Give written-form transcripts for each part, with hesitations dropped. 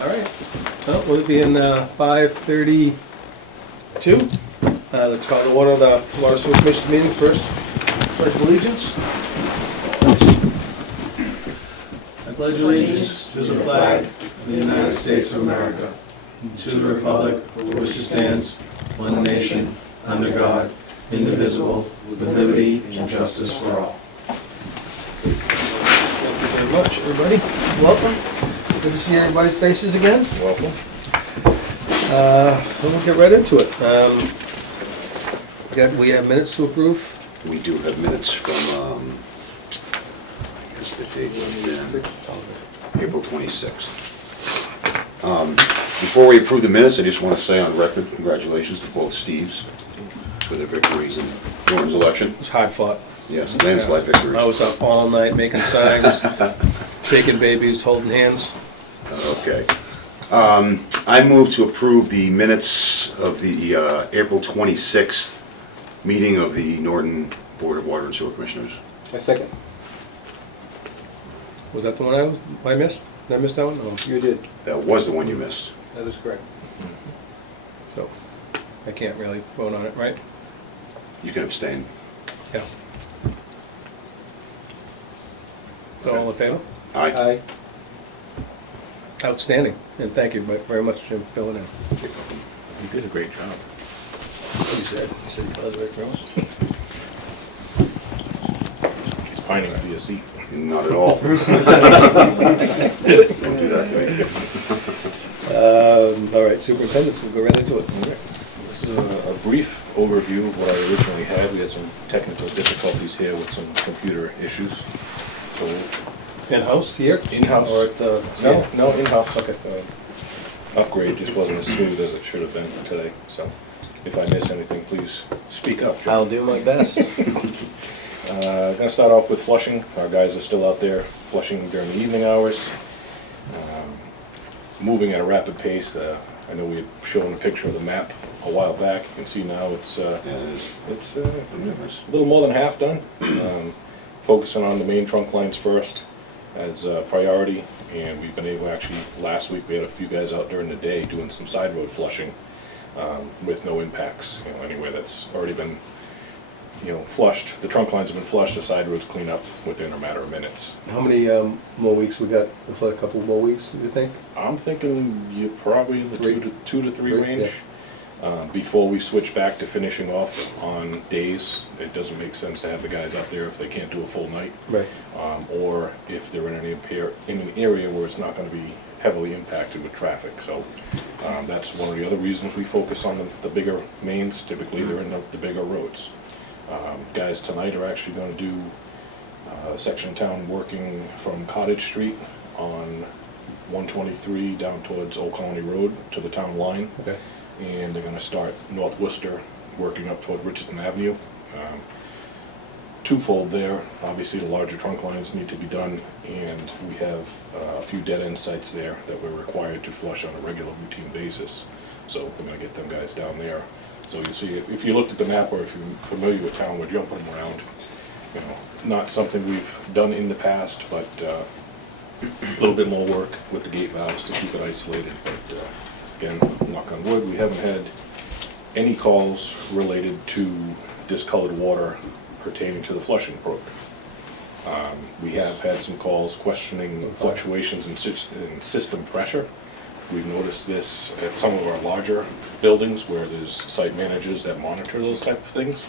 All right. Well, we'll be in 5:32. Let's call the Water Sewer Commission meeting first. Pledge of allegiance. I pledge allegiance to the flag of the United States of America, and to the republic for which it stands, one nation, under God, indivisible, with liberty and justice for all. Thank you very much, everybody. Welcome. Good to see everybody's faces again. Welcome. So we'll get right into it. We have minutes to approve. We do have minutes from, I guess the date was then, April 26th. Before we approve the minutes, I just want to say on record, congratulations to both Steves for their victories in Norton's election. It was hard fought. Yes, landslide victories. I was up all night making signs, shaking babies, holding hands. Okay. I move to approve the minutes of the April 26th meeting of the Norton Board of Water and Sewer Commissioners. I second. Was that the one I missed? Did I miss that one? No, you did. That was the one you missed. That is correct. So, I can't really vote on it, right? You can abstain. Yeah. So all in favor? Aye. Outstanding, and thank you very much, Jim, for filling in. You did a great job. What he said he was right for us. He's pining for your seat. Not at all. Don't do that to me. All right, superintendents, we'll go right into it. This is a brief overview of what I originally had. We had some technical difficulties here with some computer issues. So In-house here? In-house. Or at the... No, in-house. Okay. Upgrade just wasn't as smooth as it should have been today. So if I miss anything, please speak up, John. I'll do my best. Gonna start off with flushing. Our guys are still out there flushing during the evening hours. Moving at a rapid pace. I know we had shown a picture of the map a while back. You can see now it's a little more than half done. Focusing on the main trunk lines first as a priority, and we've been able, actually last week we had a few guys out during the day doing some side road flushing with no impacts, anywhere that's already been flushed. The trunk lines have been flushed, the side roads clean up within a matter of minutes. How many more weeks we got? For a couple more weeks, do you think? I'm thinking you're probably in the two to three range. Yeah. Before we switch back to finishing off on days, it doesn't make sense to have the guys out there if they can't do a full night. Right. Or if they're in an area where it's not going to be heavily impacted with traffic. So that's one of the other reasons we focus on the bigger mains. Typically they're in the bigger roads. Guys tonight are actually going to do a section of town working from Cottage Street on 123 down towards Old Colony Road to the town line. Okay. And they're going to start North Worcester, working up toward Richardson Avenue. Twofold there. Obviously, the larger trunk lines need to be done, and we have a few dead-end sites there that we're required to flush on a regular routine basis. So we're going to get them guys down there. So you see, if you looked at the map, or if you're familiar with town, we're jumping them around. Not something we've done in the past, but a little bit more work with the gate valves to keep it isolated. But again, knock on wood, we haven't had any calls related to discolored water pertaining to the flushing program. We have had some calls questioning fluctuations in system pressure. We've noticed this at some of our larger buildings where there's site managers that monitor those type of things.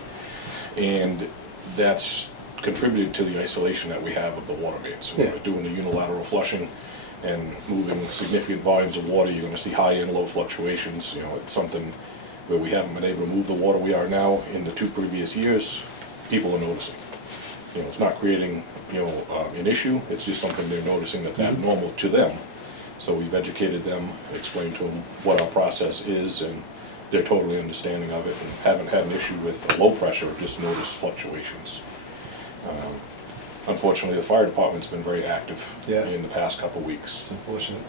And that's contributed to the isolation that we have of the water mains. When we're doing the unilateral flushing and moving significant volumes of water, you're going to see high and low fluctuations. It's something where we haven't been able to move the water we are now in the 2 previous years. People are noticing. It's not creating an issue. It's just something they're noticing that's abnormal to them. So we've educated them, explained to them what our process is, and they're totally understanding of it and haven't had an issue with low pressure, just noticed fluctuations. Unfortunately, the fire department's been very active in the past couple weeks. It's unfortunate.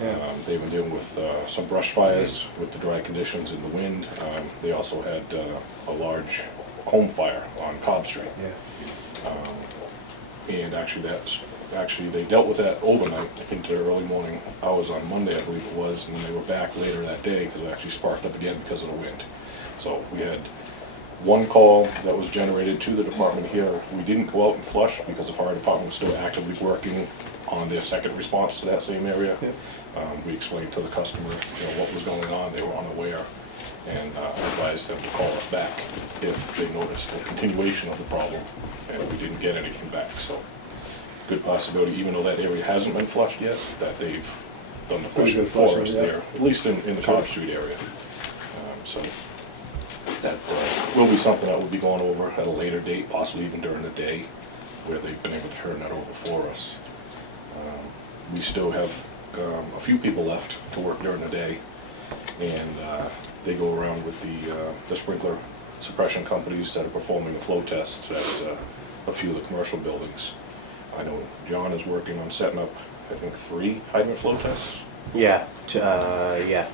They've been dealing with some brush fires with the dry conditions and the wind. They also had a large home fire on Cobb Street. And actually that actually, they dealt with that overnight into early morning hours on Monday, I believe it was, and then they were back later that day because it actually sparked up again because of the wind. So we had one call that was generated to the department here. We didn't go out and flush because the fire department was still actively working on their second response to that same area. Yep. We explained to the customer, what was going on. They were unaware, and advised them to call us back if they noticed a continuation of the problem, and we didn't get anything back. So, good possibility, even though that area hasn't been flushed yet, that they've done the Pretty flushing good for flushing, us yeah. there, at least in the Cobb Street area. So that will be something that we'll be going over at a later date, possibly even during the day, where they've been able to turn that over for us. We still have a few people left to work during the day, and they go around with the sprinkler suppression companies that are performing the flow tests at a few of the commercial buildings. I know John is working on setting up, I think, 3 hydrant flow tests. Yeah, yeah.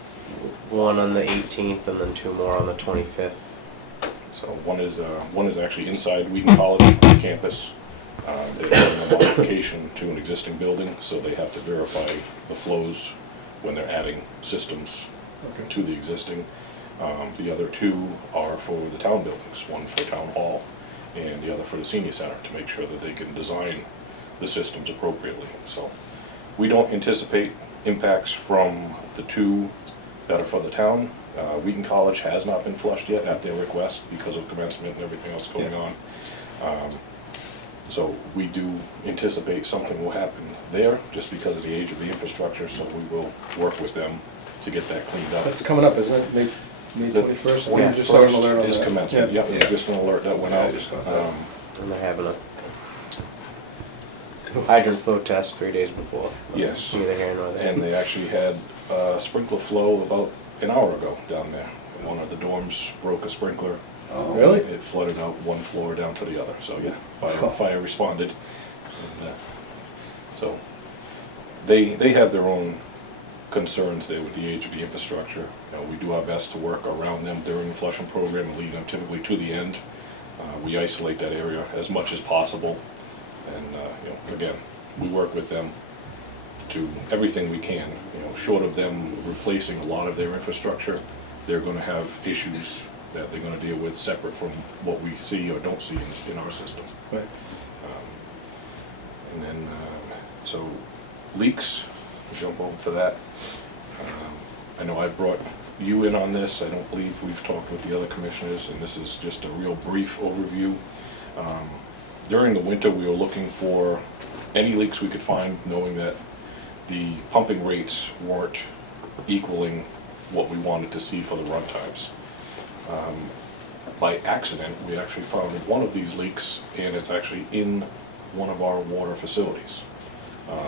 One on the 18th and then 2 more on the 25th. So one is actually inside Wheaton College campus. They're doing a modification to an existing building, so they have to verify the flows when they're adding systems Okay. to the existing. The other 2 are for the town buildings, one for town hall and the other for the senior center, to make sure that they can design the systems appropriately. So we don't anticipate impacts from the 2 that are for the town. Wheaton College has not been flushed yet at their request because of commencement and everything else going on. So we do anticipate something will happen there just because of the age of the infrastructure, so we will work with them to get that cleaned up. That's coming up, isn't it? May The 21st? Yeah, Just saw an First alert on is that. commencement, Yeah. yep, just an alert that went Yeah, I out. just got that. And they're having a hydroflow test 3 days before. Yes. Neither here nor there. And they actually had a sprinkler flow about an hour ago down there. One of the dorms broke a sprinkler. Oh. Really? It flooded out one floor down to the other, so yeah, fire responded. And, so they have their own concerns there with the age of the infrastructure. We do our best to work around them during the flushing program and lead them typically to the end. We isolate that area as much as possible, and again, we work with them to everything we can. Short of them replacing a lot of their infrastructure, they're going to have issues that they're going to deal with separate from what we see or don't see in our system. Right. And then, so leaks, we'll jump over to that. I know I brought you in on this. I don't believe we've talked with the other commissioners, and this is just a real brief overview. During the winter, we were looking for any leaks we could find, knowing that the pumping rates weren't equaling what we wanted to see for the run times. By accident, we actually found one of these leaks, and it's actually in one of our water facilities.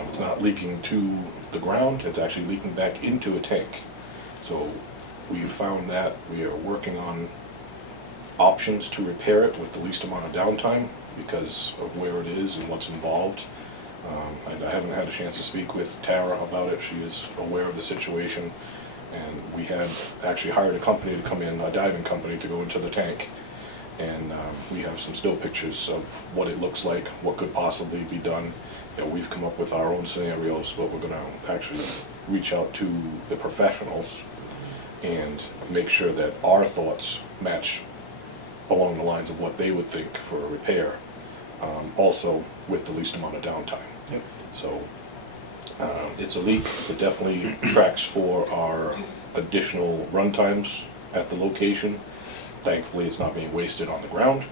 It's not leaking to the ground, it's actually leaking back into a tank. So we found that. We are working on options to repair it with the least amount of downtime because of where it is and what's involved. I haven't had a chance to speak with Tara about it. She is aware of the situation. And we had actually hired a company to come in, a diving company, to go into the tank. And we have some still pictures of what it looks like, what could possibly be done. We've come up with our own scenarios, but we're going to actually reach out to the professionals and make sure that our thoughts match along the lines of what they would think for a repair, also with the least amount of downtime. Yep. So it's a leak that definitely tracks for our additional run times at the location. Thankfully, it's not being wasted on the ground.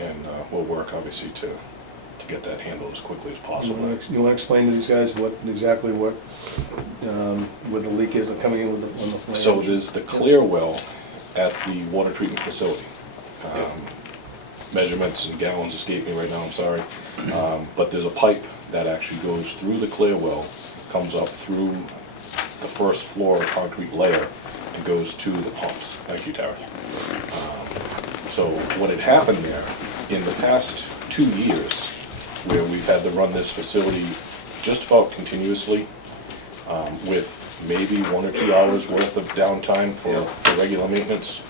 And we'll work, obviously, to get that handled as quickly as possible. You want to explain to these guys exactly what the leak is coming in with on the flange? So there's the clear well at the water treatment facility. Measurements and gallons escape me right now, I'm sorry. But there's a pipe that actually goes through the clear well, comes up through the first floor concrete layer, and goes to the pumps. Thank you, Tara. So what had happened there, in the past 2 years, where we've had to run this facility just about continuously, with maybe 1 or 2 hours worth of downtime for regular maintenance,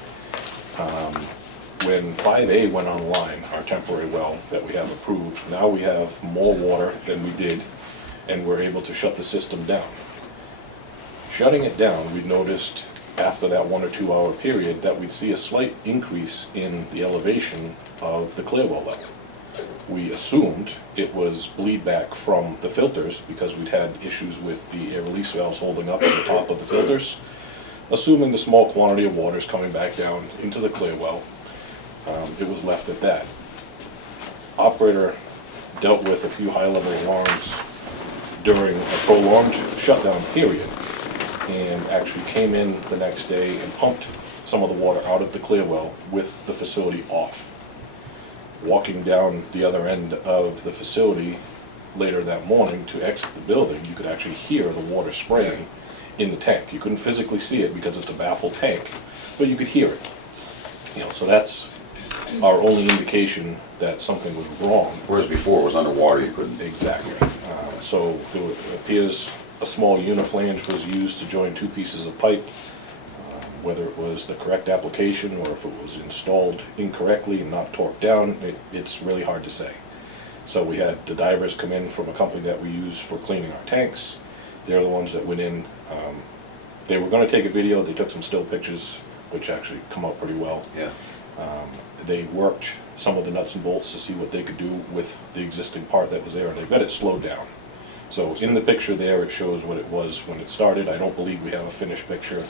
when 5A went online, our temporary well that we have approved, now we have more water than we did, and we're able to shut the system down. Shutting it down, we noticed after that 1 or 2 hour period that we'd see a slight increase in the elevation of the clear well level. We assumed it was bleed back from the filters because we'd had issues with the air release valves holding up at the top of the filters. Assuming the small quantity of water is coming back down into the clear well, it was left at that. Operator dealt with a few high-level alarms during a prolonged shutdown period and actually came in the next day and pumped some of the water out of the clear well with the facility off. Walking down the other end of the facility later that morning to exit the building, you could actually hear the water spraying in the tank. You couldn't physically see it because it's a baffled tank, but you could hear it. So that's our only indication that something was wrong. Whereas before it was underwater, you couldn't. Exactly. So there appears a small uniflange was used to join two pieces of pipe. Whether it was the correct application or if it was installed incorrectly and not torqued down, it's really hard to say. So we had the divers come in from a company that we use for cleaning our tanks. They're the ones that went in. They were going to take a video. They took some still pictures, which actually come out pretty well. Yeah. They worked some of the nuts and bolts to see what they could do with the existing part that was there, and they've got it slowed down. So in the picture there, it shows what it was when it started. I don't believe we have a finished picture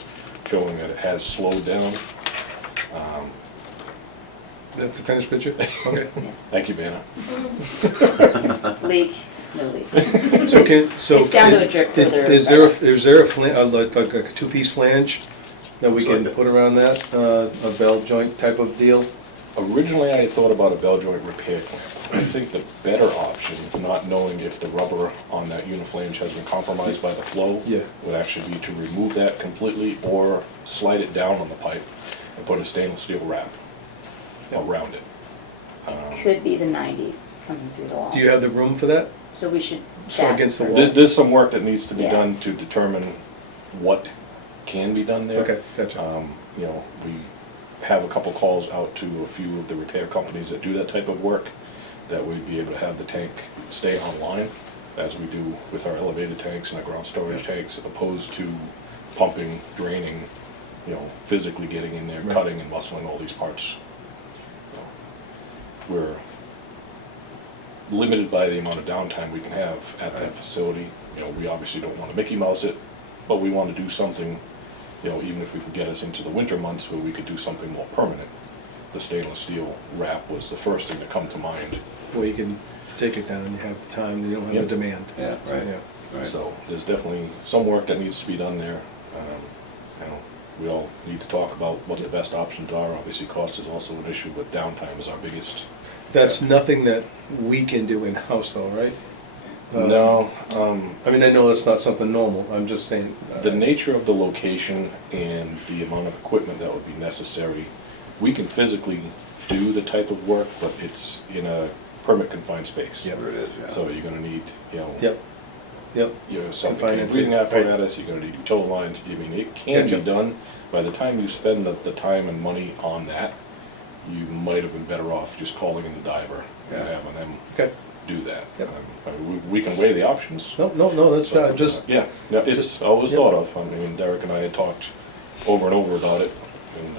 showing that it has slowed down. That's the finished picture? Okay. Thank you, Vanna. Leak, no leak. So It's down to a drip filter. Is there a like a two-piece flange that we can put around that, a bell joint type of deal? Originally, I had thought about a bell joint repair clamp. I think the better option, not knowing if the rubber on that uniflange has been compromised by the flow, Yeah. would actually be to remove that completely or slide it down on the pipe and put a stainless steel wrap around it. Could be the 90 coming through the wall. Do you have the room for that? So we should. So against the wall? There's some work that needs to be Yeah. done to determine what can be done there. Okay, gotcha. We have a couple calls out to a few of the repair companies that do that type of work, that we'd be able to have the tank stay online, as we do with our elevated tanks and our ground storage tanks, opposed to pumping, draining, physically getting in there, Right. cutting and muscling all these parts. We're limited by the amount of downtime we can have at that facility. We obviously don't want to Mickey Mouse it, but we want to do something, even if we can get us into the winter months where we could do something more permanent. The stainless steel wrap was the first thing to come to mind. Well, you can take it down and you have the time, you don't have the demand. Yeah, right. Yeah. Right. So there's definitely some work that needs to be done there. We all need to talk about what the best options are. Obviously, cost is also an issue, but downtime is our biggest. That's nothing that we can do in-house though, right? No, I mean, I know it's not something normal, I'm just saying. the nature of the location and the amount of equipment that would be necessary, we can physically do the type of work, but it's in a permit confined space. There it is, yeah. So you're gonna need, Yep, something, Confined breathing into- apparatus, you're gonna need your tow lines. I mean, it can be Gotcha. done. By the time you spend the time and money on that, you might have been better off just calling in the diver and Yeah. having them okay. do that. Yep. I mean, we can weigh the options. No, that's So, just, Yeah, it's always Yep. thought of. I mean, Derek and I had talked over and over about it, and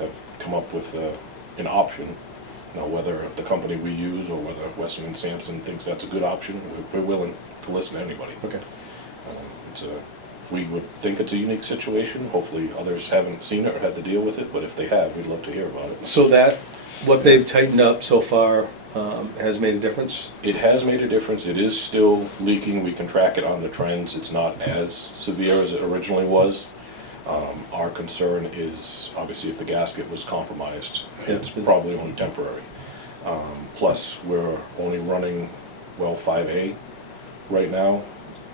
have come up with an option. Whether the company we use or whether Weston and Sampson thinks that's a good option, we're willing to listen to anybody. okay. We would think it's a unique situation. Hopefully others haven't seen it or had to deal with it, but if they have, we'd love to hear about it. So that, what they've tightened up so far has made a difference? It has made a difference. It is still leaking. We can track it on the trends. It's not as severe as it originally was. Our concern is, obviously, if the gasket was compromised, Yeah. it's probably only temporary. Plus, we're only running, 5A right now.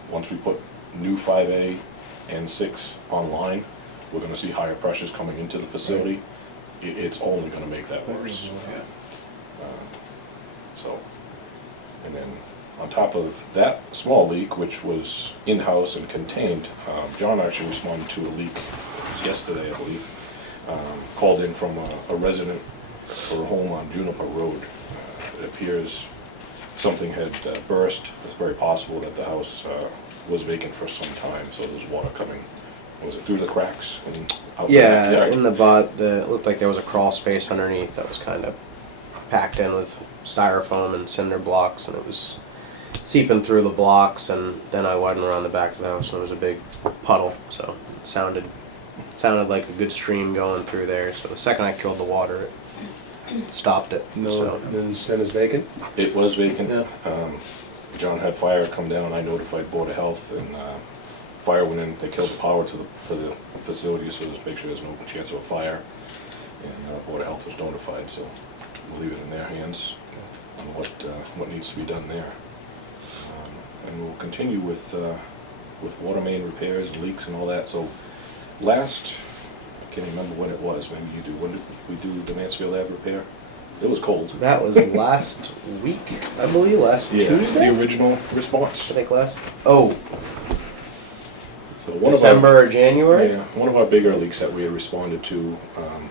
Once we put new 5A and 6 online, we're gonna see higher pressures coming into the facility. It's only gonna make that worse. Yeah. So, and then on top of that small leak, which was in-house and contained, John actually responded to a leak, it was yesterday, I believe, called in from a resident for a home on Juniper Road. It appears something had burst. It's very possible that the house was vacant for some time, so there's water coming, was it through the cracks and out the Yeah, backyard? in it looked like there was a crawl space underneath that was kind of packed in with styrofoam and cinder blocks, and it was seeping through the blocks, and then I went around the back of the house and there was a big puddle, so it sounded like a good stream going through there. So the second I killed the water, it stopped it. No, So then it's vacant? It was vacant. Yeah. John had fire come down, I notified Board of Health, and fire went in, they killed the power to the facility, so just make sure there's no chance of a fire. And Board of Health was notified, so we'll leave it in their hands on what needs to be done there. And we'll continue with water main repairs and leaks and all that. So last, I can't remember when it was, maybe you do, when did we do the Mansfield Ave repair? It was cold. that was last week, I believe, last Yeah, Tuesday? the original response. I think So one December or January? Yeah, one of our bigger leaks that we had responded to,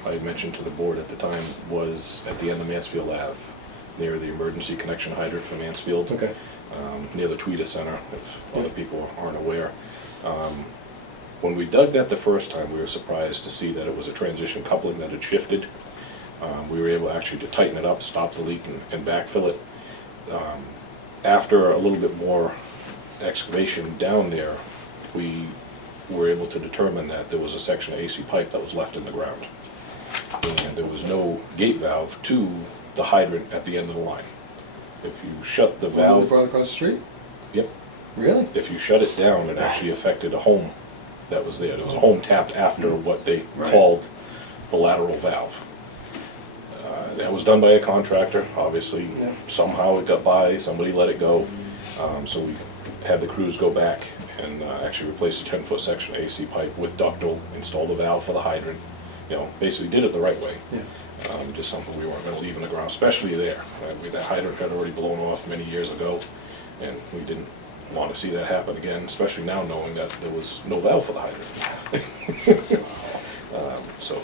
I had mentioned to the board at the time, was at the end of Mansfield Ave, near the emergency connection hydrant for Mansfield. Okay. Near the Tweeter Center, if other people aren't aware. When we dug that the first time, we were surprised to see that it was a transition coupling that had shifted. We were able actually to tighten it up, stop the leak, and backfill it. After a little bit more excavation down there, we were able to determine that there was a section of AC pipe that was left in the ground. And there was no gate valve to the hydrant at the end of the line. If you shut the valve, Farther across the street? yep, Really? if you shut it down, it actually affected a home that was there. There was a home tapped after what they Right. called the lateral valve. That was done by a contractor, obviously. Yeah. Somehow it got by, somebody let it go. So we had the crews go back and actually replace a 10-foot section of AC pipe with ductile, install the valve for the hydrant. You know, basically did it the right way. Yeah. Just something we weren't gonna leave in the ground, especially there. That hydrant had already blown off many years ago, and we didn't want to see that happen again, especially now knowing that there was no valve for the hydrant. So,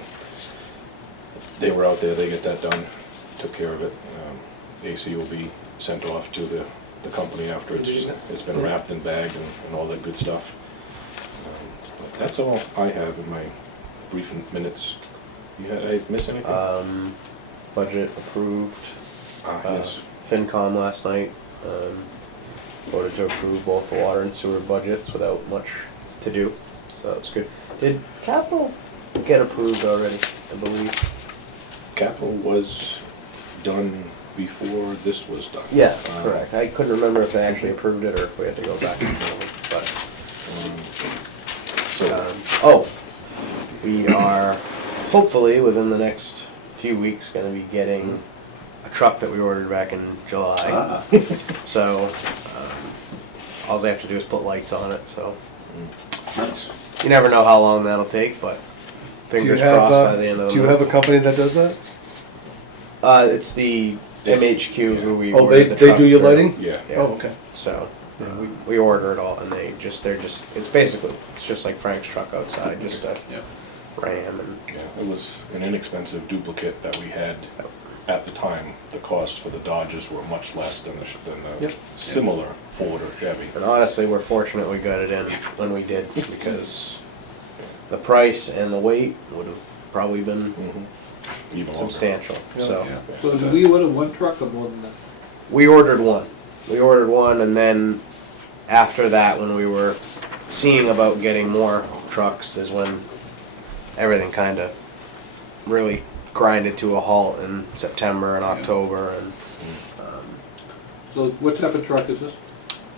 they were out there, they get that done, took care of it. AC will be sent off to the company after it's been wrapped and bagged and all that good stuff. But that's all I have in my brief minutes. I miss anything? Budget approved. Yes. FinCom last night, voted to approve both the water and sewer budgets without much to do, so that's good. Did capital get approved already, I believe? Capital was done before this was done. Yeah, correct. I couldn't remember if they actually approved it or if we had to go back and forth, but. We are hopefully within the next few weeks gonna be getting a truck that we ordered back in July. So, all they have to do is put lights on it, so Nice. you never know how long that'll take, but fingers crossed by the end of the month. Do you have a company that does that? It's the MHQ who we Oh, ordered the they truck do your through. lighting? Yeah. Yeah. Oh, okay. So, we order it all and it's just like Frank's truck outside, just a Yeah. ram and. Yeah, it was an inexpensive duplicate that we had at the time. The costs for the Dodges were much less than the Yep. similar Ford or Chevy. And honestly, we're fortunate we got it in when we did, because the price and the weight would have probably been Even longer. substantial, so. Yeah. So did we order one truck or more than that? We ordered one, and then after that, when we were seeing about getting more trucks, is when everything kinda really grinded to a halt in September and October, and, So what type of truck is this?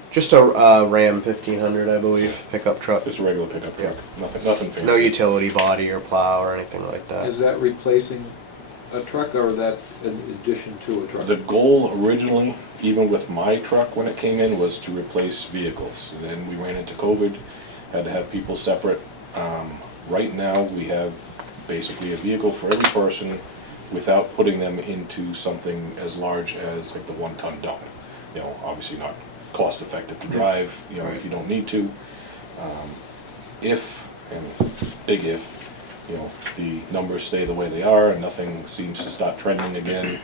just a Ram 1500, I believe, pickup truck. Just a regular pickup truck, nothing fancy. No utility body or plow or anything like that. Is that replacing a truck or that's in addition to a truck? The goal originally, even with my truck when it came in, was to replace vehicles. And then we ran into COVID, had to have people separate. Right now, we have basically a vehicle for every person without putting them into something as large as like the 1-ton dump. You know, obviously not cost effective to drive, you know, if you don't need to. If, and big if, the numbers stay the way they are and nothing seems to start trending again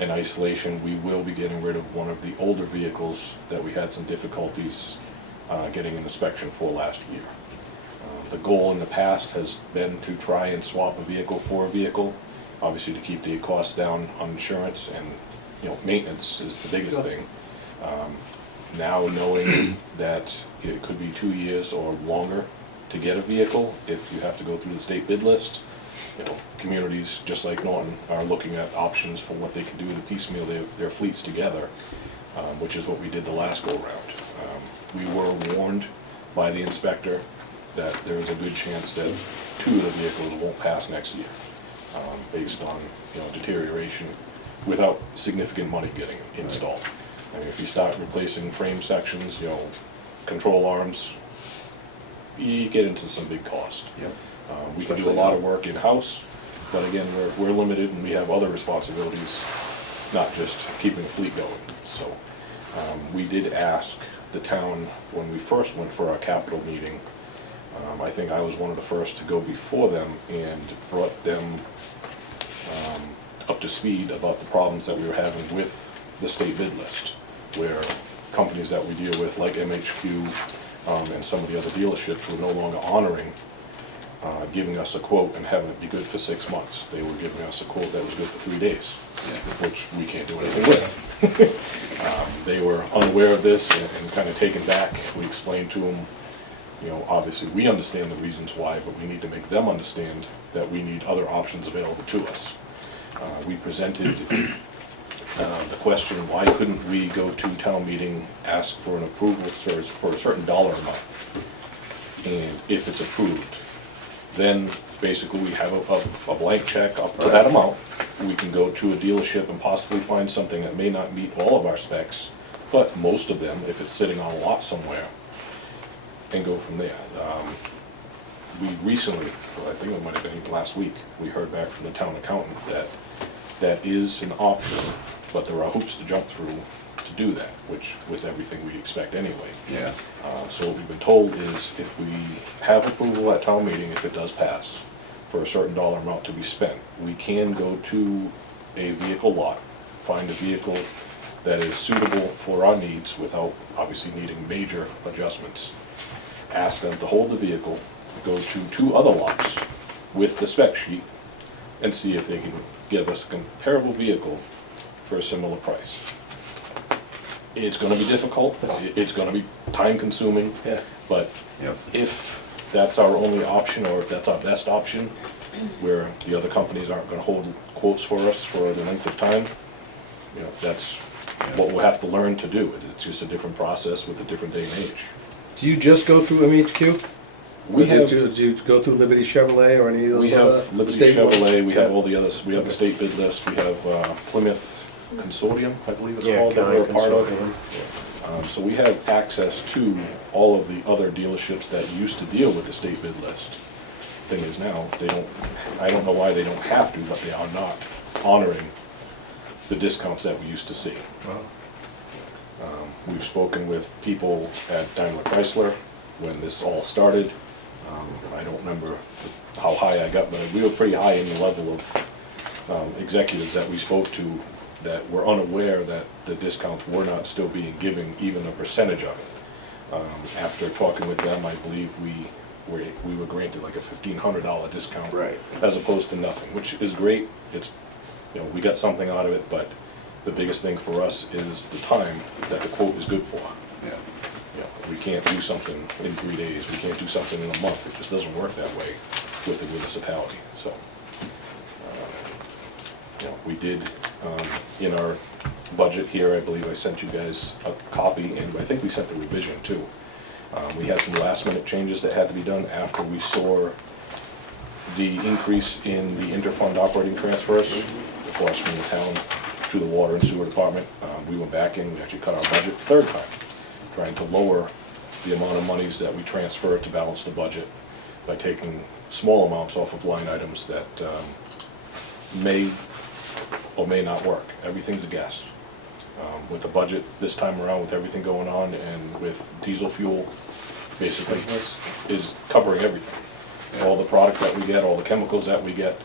in isolation, we will be getting rid of one of the older vehicles that we had some difficulties getting an inspection for last year. The goal in the past has been to try and swap a vehicle for a vehicle, obviously to keep the costs down on insurance, and maintenance is the biggest thing. Now knowing that it could be 2 years or longer to get a vehicle if you have to go through the state bid list, communities just like Norton are looking at options for what they can do to piecemeal their fleets together, which is what we did the last go round. We were warned by the inspector that there is a good chance that 2 of the vehicles won't pass next year, based on deterioration without significant money getting installed. I mean, if you start replacing frame sections, control arms, you get into some big cost. Yep. We can do a lot of work in-house, but again, we're limited and we have other responsibilities, not just keeping the fleet going. So we did ask the town when we first went for our capital meeting. I think I was one of the first to go before them and brought them up to speed about the problems that we were having with the state bid list, where companies that we deal with, like MHQ and some of the other dealerships, were no longer honoring giving us a quote and having it be good for 6 months. They were giving us a quote that was good for 3 days, which we can't do anything with. They were unaware of this and kind of taken back. We explained to them, obviously we understand the reasons why, but we need to make them understand that we need other options available to us. We presented the question, why couldn't we go to town meeting, ask for an approval for a certain dollar amount? And if it's approved, then basically we have a blank check up to that amount. We can go to a dealership and possibly find something that may not meet all of our specs, but most of them, if it's sitting on a lot somewhere, and go from there. We recently, I think it might have been even last week, we heard back from the town accountant that is an option, but there are hoops to jump through to do that, which with everything we expect anyway. Yeah. So what we've been told is if we have approval at town meeting, if it does pass, for a certain dollar amount to be spent, we can go to a vehicle lot, find a vehicle that is suitable for our needs without obviously needing major adjustments. Ask them to hold the vehicle, go to 2 other lots with the spec sheet, and see if they can give us a comparable vehicle for a similar price. It's gonna be difficult, it's gonna be time consuming, Yeah. but Yep. if that's our only option, or if that's our best option, where the other companies aren't gonna hold quotes for us for the length of time, that's what we'll have to learn to do. It's just a different process with a different day and age. Do you just go through MHQ? We Or have, do you go through Liberty Chevrolet or any of those? we other have Liberty state ones? Chevrolet, we have Yeah. all the others, we have the state bid list, we have Plymouth Consortium, I believe it's Yeah, called, that County we're a part of. Consortium. So we have access to all of the other dealerships that used to deal with the state bid list. Thing is now, I don't know why they don't have to, but they are not honoring the discounts that we used to see. Wow. We've spoken with people at Daimler Chrysler when this all started. I don't remember how high I got, but we were pretty high in the level of executives that we spoke to that were unaware that the discounts were not still being given even a percentage of it. After talking with them, I believe we were granted like a $1,500 discount. Right. As opposed to nothing, which is great. It's, we got something out of it, but the biggest thing for us is the time that the quote is good for. Yeah. We can't do something in 3 days, we can't do something in a month, it just doesn't work that way with the municipality, so. We did, in our budget here, I believe I sent you guys a copy, and I think we sent the revision too. We had some last minute changes that had to be done after we saw the increase in the interfund operating transfers, of course, from the town to the water and sewer department. We went back in, we actually cut our budget a 3rd time, trying to lower the amount of monies that we transfer to balance the budget by taking small amounts off of line items that may or may not work. Everything's a guess. With the budget this time around, with everything going on, and with diesel fuel basically is covering everything. all the product that we get, all the chemicals that we get,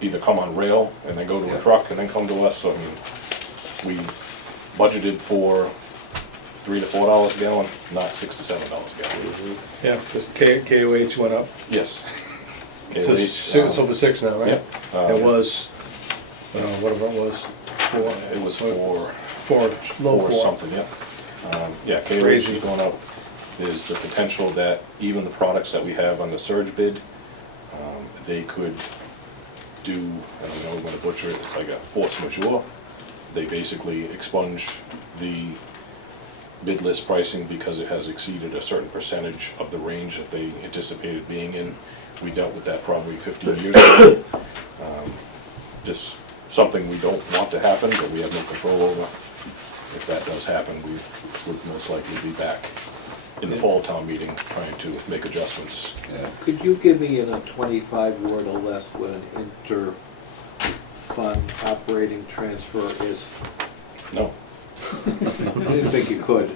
either come on rail and then go to a truck and then come to us. So, I mean, we budgeted for $3 to $4 a gallon, not $6 to $7 a gallon. Yeah, because KOH went up. Yes. So it's over 6 now, right? Yep. It was, whatever it was, 4. It was for 4, low 4. something, yeah. Yeah, KOH Crazy. is going up. There's the potential that even the products that we have on the surge bid, they could do, I don't know, I'm gonna butcher it, it's like a force majeure. They basically expunge the bid list pricing because it has exceeded a certain percentage of the range that they anticipated being in. We dealt with that probably 15 years ago. Just something we don't want to happen, but we have no control over. If that does happen, we would most likely be back in the fall town meeting trying to make adjustments. Could you give me in a 25-word or less what an inter-fund operating transfer is? No. I didn't think you could.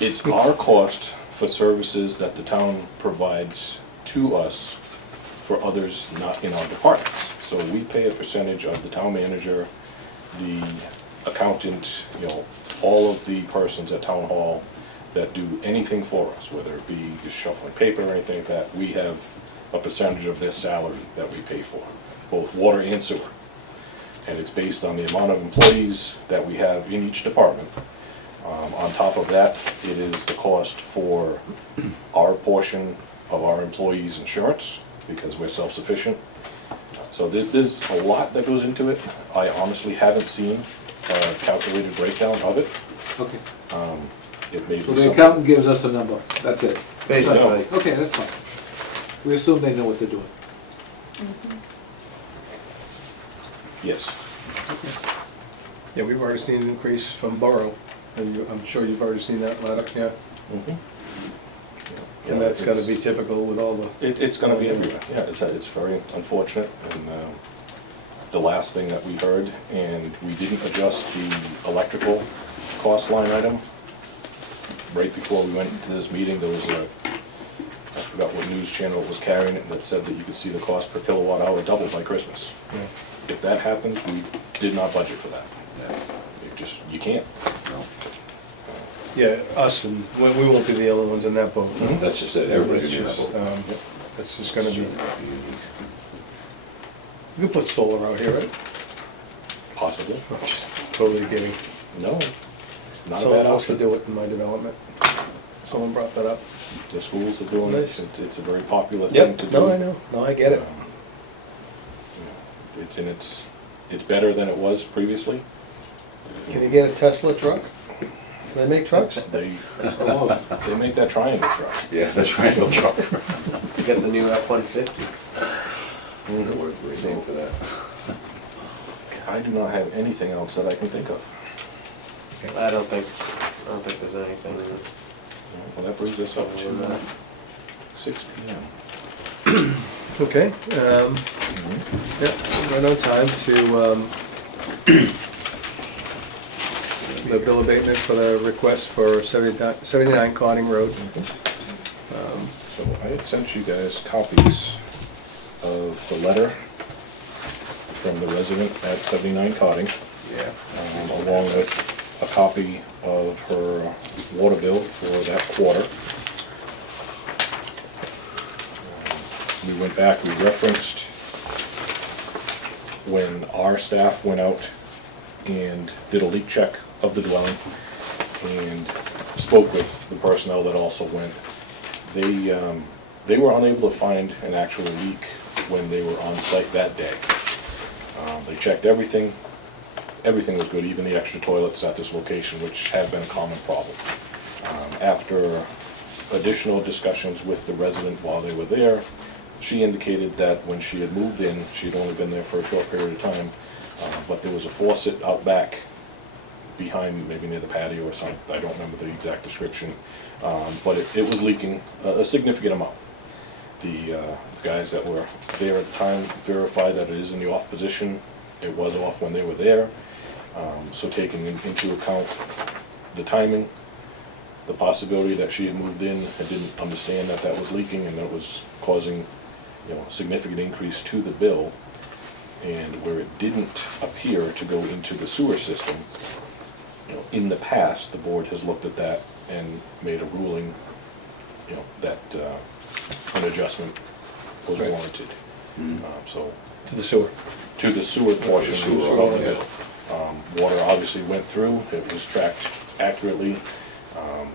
It's our cost for services that the town provides to us for others not in our departments. So we pay a percentage of the town manager, the accountant, you know, all of the persons at town hall that do anything for us, whether it be just shuffling paper or anything like that. We have a percentage of their salary that we pay for, both water and sewer. And it's based on the amount of employees that we have in each department. On top of that, it is the cost for our portion of our employees' insurance, because we're self-sufficient. So there's a lot that goes into it. I honestly haven't seen a calculated breakdown of it. Okay. It may be So the something. accountant gives us a number, that's it? Basically. Okay, that's fine. We assume they know what they're doing. Yes. Yeah, we've already seen an increase from Borough, and I'm sure you've already seen that letter, yeah. Mhm. And that's gotta be typical with all the, It's gonna be everywhere, yeah, it's very unfortunate, and the last thing that we heard, and we didn't adjust the electrical cost line item. Right before we went to this meeting, there was a, I forgot what news channel it was carrying it, that said that you could see the cost per kilowatt hour double by Christmas. yeah. If that happens, we did not budget for that. You can't. Yeah, us, and we won't be the only ones in that boat. That's just it, everybody's It's in that just, boat. It's just gonna be, we can put solar out here, right? Possibly. I'm just totally kidding. No, not a Someone bad wants to option. do it in my development. Someone brought that up. The schools are doing it, Nice. it's a very popular thing to do. No, I know, no, I get it. It's better than it was previously. Can you get a Tesla truck? Can they make trucks? They make that triangle truck. Yeah, that's right, no truck. You got the new F-150. We're same for that. I do not have anything else that I can think of. I don't think there's anything. Well, that brings us up to 6 PM. Okay, yeah, right on time to, the bill abatement for the request for 79 Cotting Road. So I had sent you guys copies of the letter from the resident at 79 Cotting, Yeah. along with a copy of her water bill for that quarter. We went back, we referenced when our staff went out and did a leak check of the dwelling and spoke with the personnel that also went. They were unable to find an actual leak when they were on site that day. They checked everything. Everything was good, even the extra toilets at this location, which have been a common problem. After additional discussions with the resident while they were there, she indicated that when she had moved in, she had only been there for a short period of time, but there was a faucet out back behind, maybe near the patio or something, I don't remember the exact description, but it was leaking a significant amount. The guys that were there at the time verified that it is in the off position. It was off when they were there, so taking into account the timing, the possibility that she had moved in and didn't understand that that was leaking and that it was causing, you know, a significant increase to the bill, and where it didn't appear to go into the sewer system, you know, in the past, the board has looked at that and made a ruling, you know, that an adjustment was Right. warranted. So, To the sewer. to the sewer portion of the sewer, of the yeah. bill. Water obviously went through, it was tracked accurately.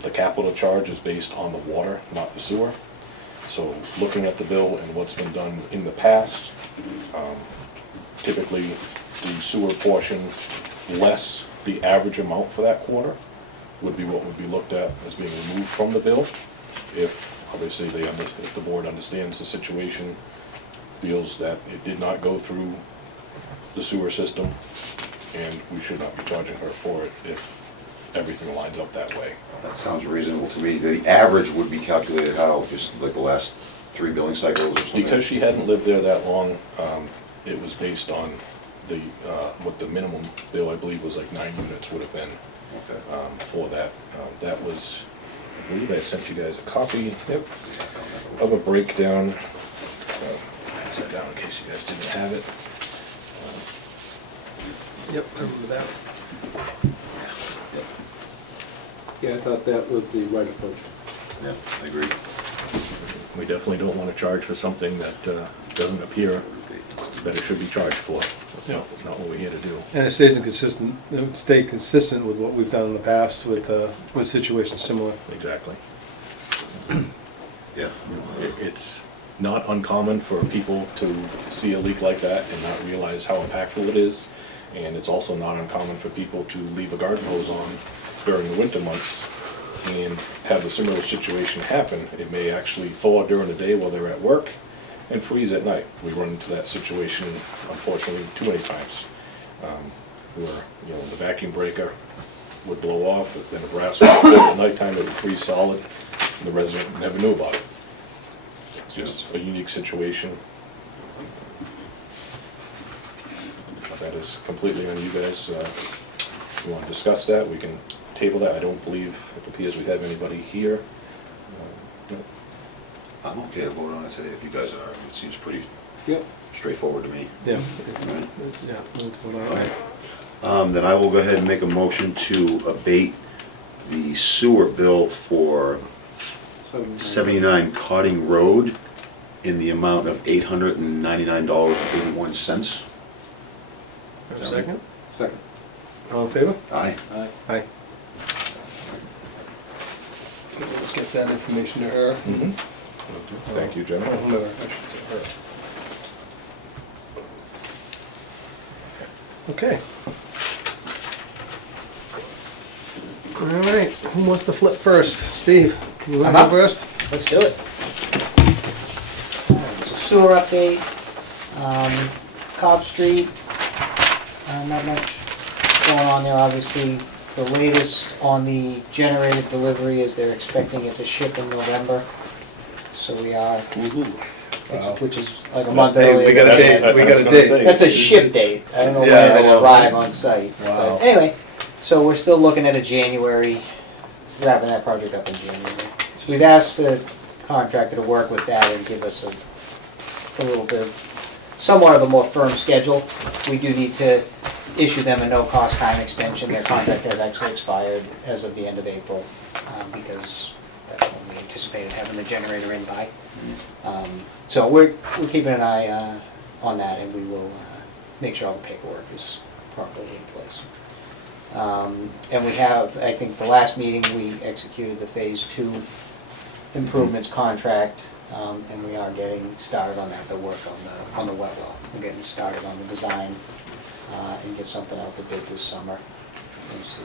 The capital charge is based on the water, not the sewer. So looking at the bill and what's been done in the past, typically the sewer portion less the average amount for that quarter would be what would be looked at as being removed from the bill. If obviously if the board understands the situation, feels that it did not go through the sewer system, and we should not be charging her for it if everything lines up that way. That sounds reasonable to me. The average would be calculated how, just like the last 3 billing cycles or something? Because she hadn't lived there that long, it was based on the, what the minimum bill, I believe, was like 9 units would have been Okay. for that. That was, I believe I sent you guys a copy of a breakdown. Pass that down in case you guys didn't have it. Yep, I remember that. Yeah, I thought that was the right approach. Yeah, I agree. We definitely don't want to charge for something that doesn't appear that it should be charged for. That's not what we're here to do. And it stays consistent, it would stay consistent with what we've done in the past with situations similar. Exactly. Yeah. It's not uncommon for people to see a leak like that and not realize how impactful it is. And it's also not uncommon for people to leave a garden hose on during the winter months and have a similar situation happen. It may actually thaw during the day while they're at work and freeze at night. We run into that situation, unfortunately, too many times. Where, you know, the vacuum breaker would blow off, then the brass would go at nighttime, it would freeze solid, and the resident never knew about it. It's just a unique situation. That is completely on you guys. If you want to discuss that, we can table that. I don't believe, it appears we have anybody here. No. I'm okay to vote on it today if you guys are. It seems pretty Yep. straightforward to me. Yeah. Right. Yeah. Then I will go ahead and make a motion to abate the sewer bill for 79 Cotting Road in the amount of $899.81. Second? Second. All in favor? Aye. Aye. Aye. Okay, let's get that information to her. Thank you, Or gentlemen. whomever, I should say her. Okay. All right, who wants to flip first? Steve, you want to go first? Let's do it. So sewer update, Cobb Street, not much going on there, obviously. The latest on the generator delivery is they're expecting it to ship in November. So we are, which is like a month Hey, earlier. we got a than date, that. we got a date. That's a ship date. I don't know when Yeah, I it'll know. arrive on site. Wow. But anyway, so we're still looking at a January, wrapping that project up in January. So we've asked the contractor to work with that and give us a little bit, somewhat of a more firm schedule. We do need to issue them a no-cost time extension. Their contract has actually expired as of the end of April, because that's when we anticipated having the generator in by. So we're keeping an eye on that, and we will make sure all the paperwork is properly in place. And we have, I think the last meeting, we executed the Phase 2 improvements contract, and we are getting started on that, the work on the wet well. We're getting started on the design, and get something out to bid this summer, and see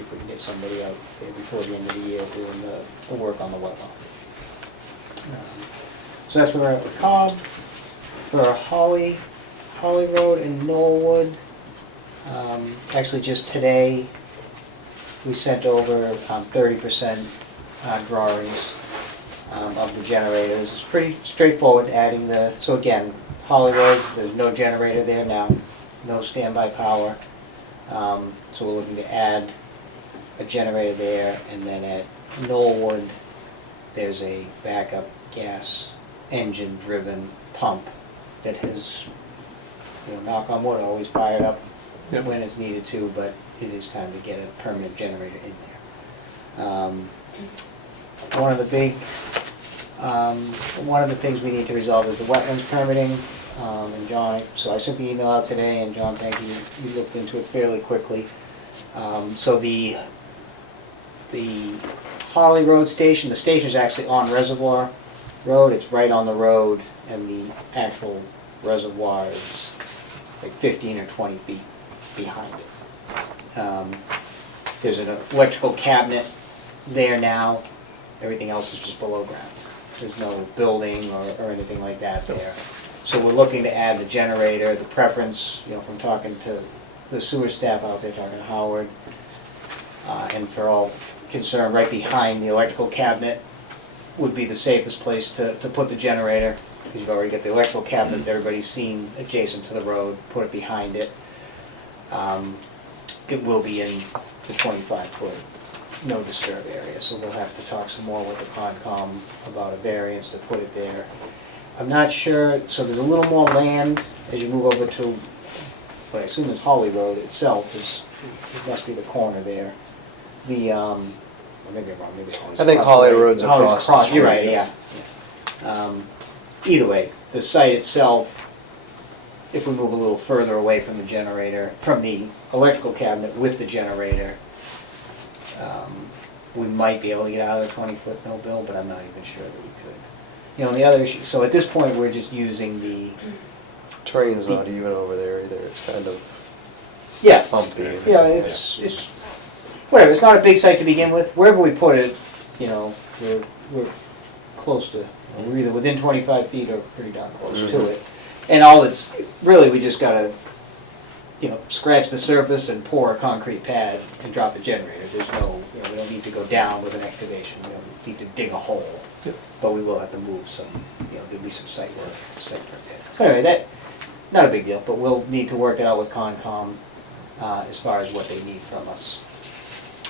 if we can get somebody out there before the end of the year doing the work on the wet well. So that's where we're at with Cobb. For Holly Road and Knollwood, actually just today, we sent over 30% drawings of the generators. It's pretty straightforward adding so again, Holly Road, there's no generator there now, no standby power. So we're looking to add a generator there, and then at Knollwood, there's a backup gas engine-driven pump that has, knock on wood, always fired up Yep. when it's needed to, but it is time to get a permanent generator in there. One of the big, one of the things we need to resolve is the wetlands permitting, and John, so I sent the email out today, and John, thank you, you looked into it fairly quickly. So the Holly Road station, the station is actually on Reservoir Road, it's right on the road, and the actual reservoir is like 15 or 20 feet behind it. There's an electrical cabinet there now, everything else is just below ground. There's no building or anything like that there. So we're looking to add the generator, the preference, from talking to the sewer staff out there, talking to Howard, and for all concerned, right behind the electrical cabinet would be the safest place to put the generator, because you've already got the electrical cabinet that everybody's seen adjacent to the road, put it behind it. It will be in the 25-foot no disturb area, so we'll have to talk some more with the Concom about a variance to put it there. I'm not sure, so there's a little more land as you move over to, what I assume is Holly Road itself, it must be the corner there. Or maybe I'm wrong, maybe Holly's I think across Holly the way. Road's Holly's across the You're street. right, yeah. Either way, the site itself, if we move a little further away from the generator, from the electrical cabinet with the generator, we might be able to get out of the 20-foot no bill, but I'm not even sure that we could. And the other issue, so at this point, we're just using the, Terrain's not even over there either, it's kind of yeah, bumpy. yeah, it's, whatever, it's not a big site to begin with. Wherever we put it, we're close to, we're either within 25 feet or pretty darn close to it. And all it's, really, we just gotta, scratch the surface and pour a concrete pad and drop the generator. There's no, we don't need to go down with an excavation, we don't need to dig a hole. Yep. But we will have to move some, there'll be some site work there. So anyway, not a big deal, but we'll need to work it out with Concom as far as what they need from us.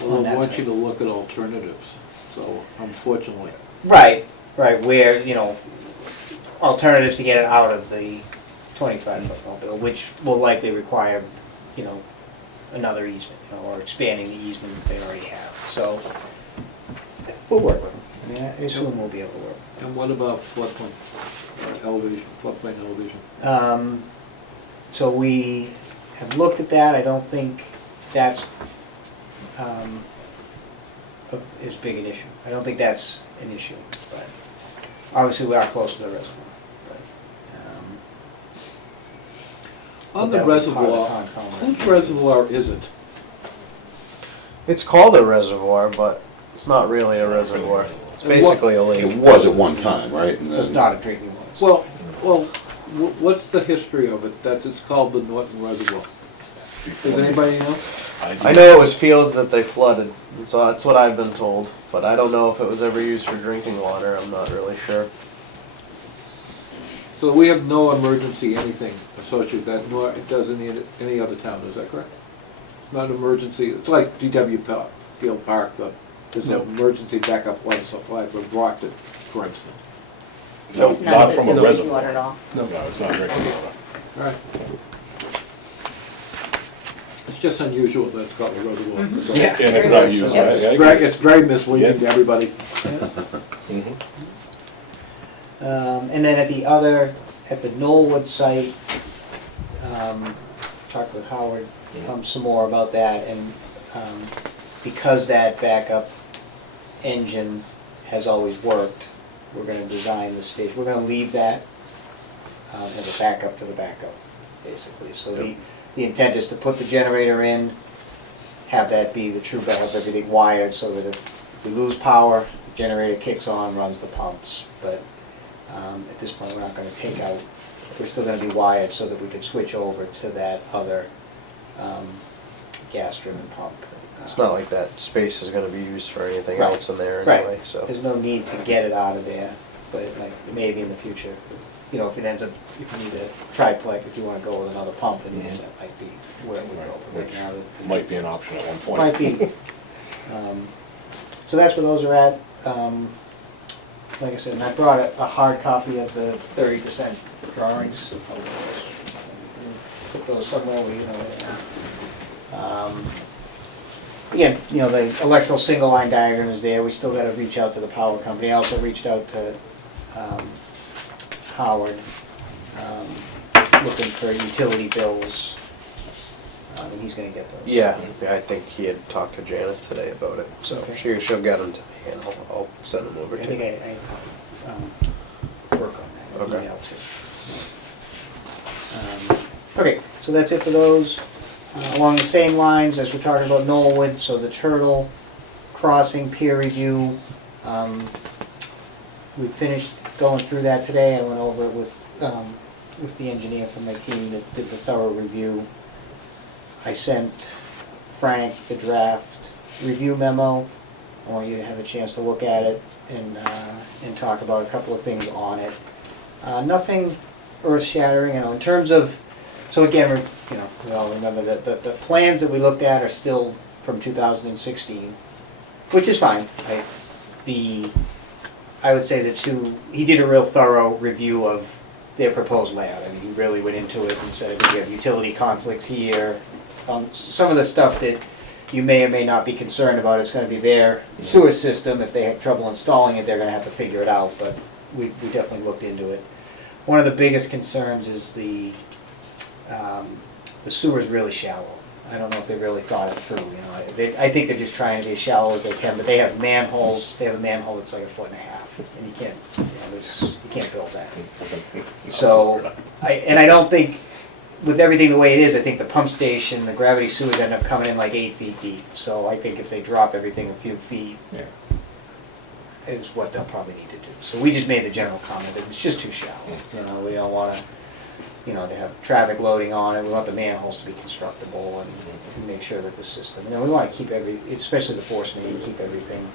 Well, on I that want side. you to look at alternatives, so unfortunately. Right, where, alternatives to get it out of the 25-foot no bill, which will likely require, another easement, or expanding the easement that they already have. So, we'll work with them. I mean, I assume we'll be able to work with them. And what about floodplain elevation, floodplain elevation? So we have looked at that. I don't think that's as big an issue. I don't think that's an issue, but obviously we are close to the reservoir. On But the that would be part of the reservoir, Concom. whose reservoir is it? It's called a reservoir, but it's not really a reservoir. It's basically a It lake. was at one time, right? And So it's then- not a drinking water. Well, what's the history of it, that it's called the Norton Reservoir? Does anybody know? I know it was fields that they flooded, so that's what I've been told, but I don't know if it was ever used for drinking water, I'm not really sure. So we have no emergency anything associated with that, nor it does any other town, is that correct? Not an emergency, it's like DW Field Park, but there's an emergency backup water supply for Brockton, for instance. No, It's not from a associated with reservoir. water at all. No, it's not drinking water. All right. It's just unusual that it's called a reservoir. Yeah. And it's not used, right? Yeah, It's very misleading Yes. to everybody. Mhm. And then at the Knollwood site, talked with Howard some more about that, and because that backup engine has always worked, we're gonna design the station, we're gonna leave that as a backup to the backup, basically. So the intent is to put the generator in, have that be the true backup, everything wired, so that if we lose power, the generator kicks on, runs the pumps. But at this point, we're not gonna take out, we're still gonna be wired so that we can switch over to that other gas-driven pump. It's not like that space is gonna be used for anything Right. else in there Right. anyway, so. There's no need to get it out of there, but maybe in the future, if it ends up, if you need a triplex, if you wanna go with another pump, then that might be where it would go. But right Which now, might be an option at one point. might be. so that's where those are at. Like I said, and I brought a hard copy of the 30% drawings. Put those somewhere where you know they are. Again, you know, the electrical single line diagram is there. We still got to reach out to the power company. I also reached out to Howard, looking for utility bills. And he's going to get those. Yeah, I think he had talked to Janice today about it, so Okay. she'll get them to me and I'll send them over I to think you. I work on that. Okay. Email too. Okay, so that's it for those. Along the same lines as we're talking about Knollwood, so the Turtle Crossing peer review, we finished going through that today. I went over it with the engineer from my team that did the thorough review. I sent Frank the draft review memo. I want you to have a chance to look at it and talk about a couple of things on it. Nothing earth-shattering, in terms of, so again, we all remember that the plans that we looked at are still from 2016, which is fine. I would say he did a real thorough review of their proposed layout. I mean, he really went into it and said, we have utility conflicts here. Some of the stuff that you may or may not be concerned about, it's going to be their sewer system. If they have trouble installing it, they're going to have to figure it out, but we definitely looked into it. One of the biggest concerns is the sewer's really shallow. I don't know if they really thought it through, I think they're just trying to be as shallow as they can, but they have manholes, they have a manhole that's like 1.5 feet, and you can't build that. So, I don't think, with everything the way it is, I think the pump station, the gravity sewers end up coming in like 8 feet deep. So I think if they drop everything a few feet, is what they'll probably need to do. So we just made the general comment that it's just too shallow. We don't want to, to have traffic loading on it. We want the manholes to be constructible and make sure that the system, we want to keep especially the force main, keep everything.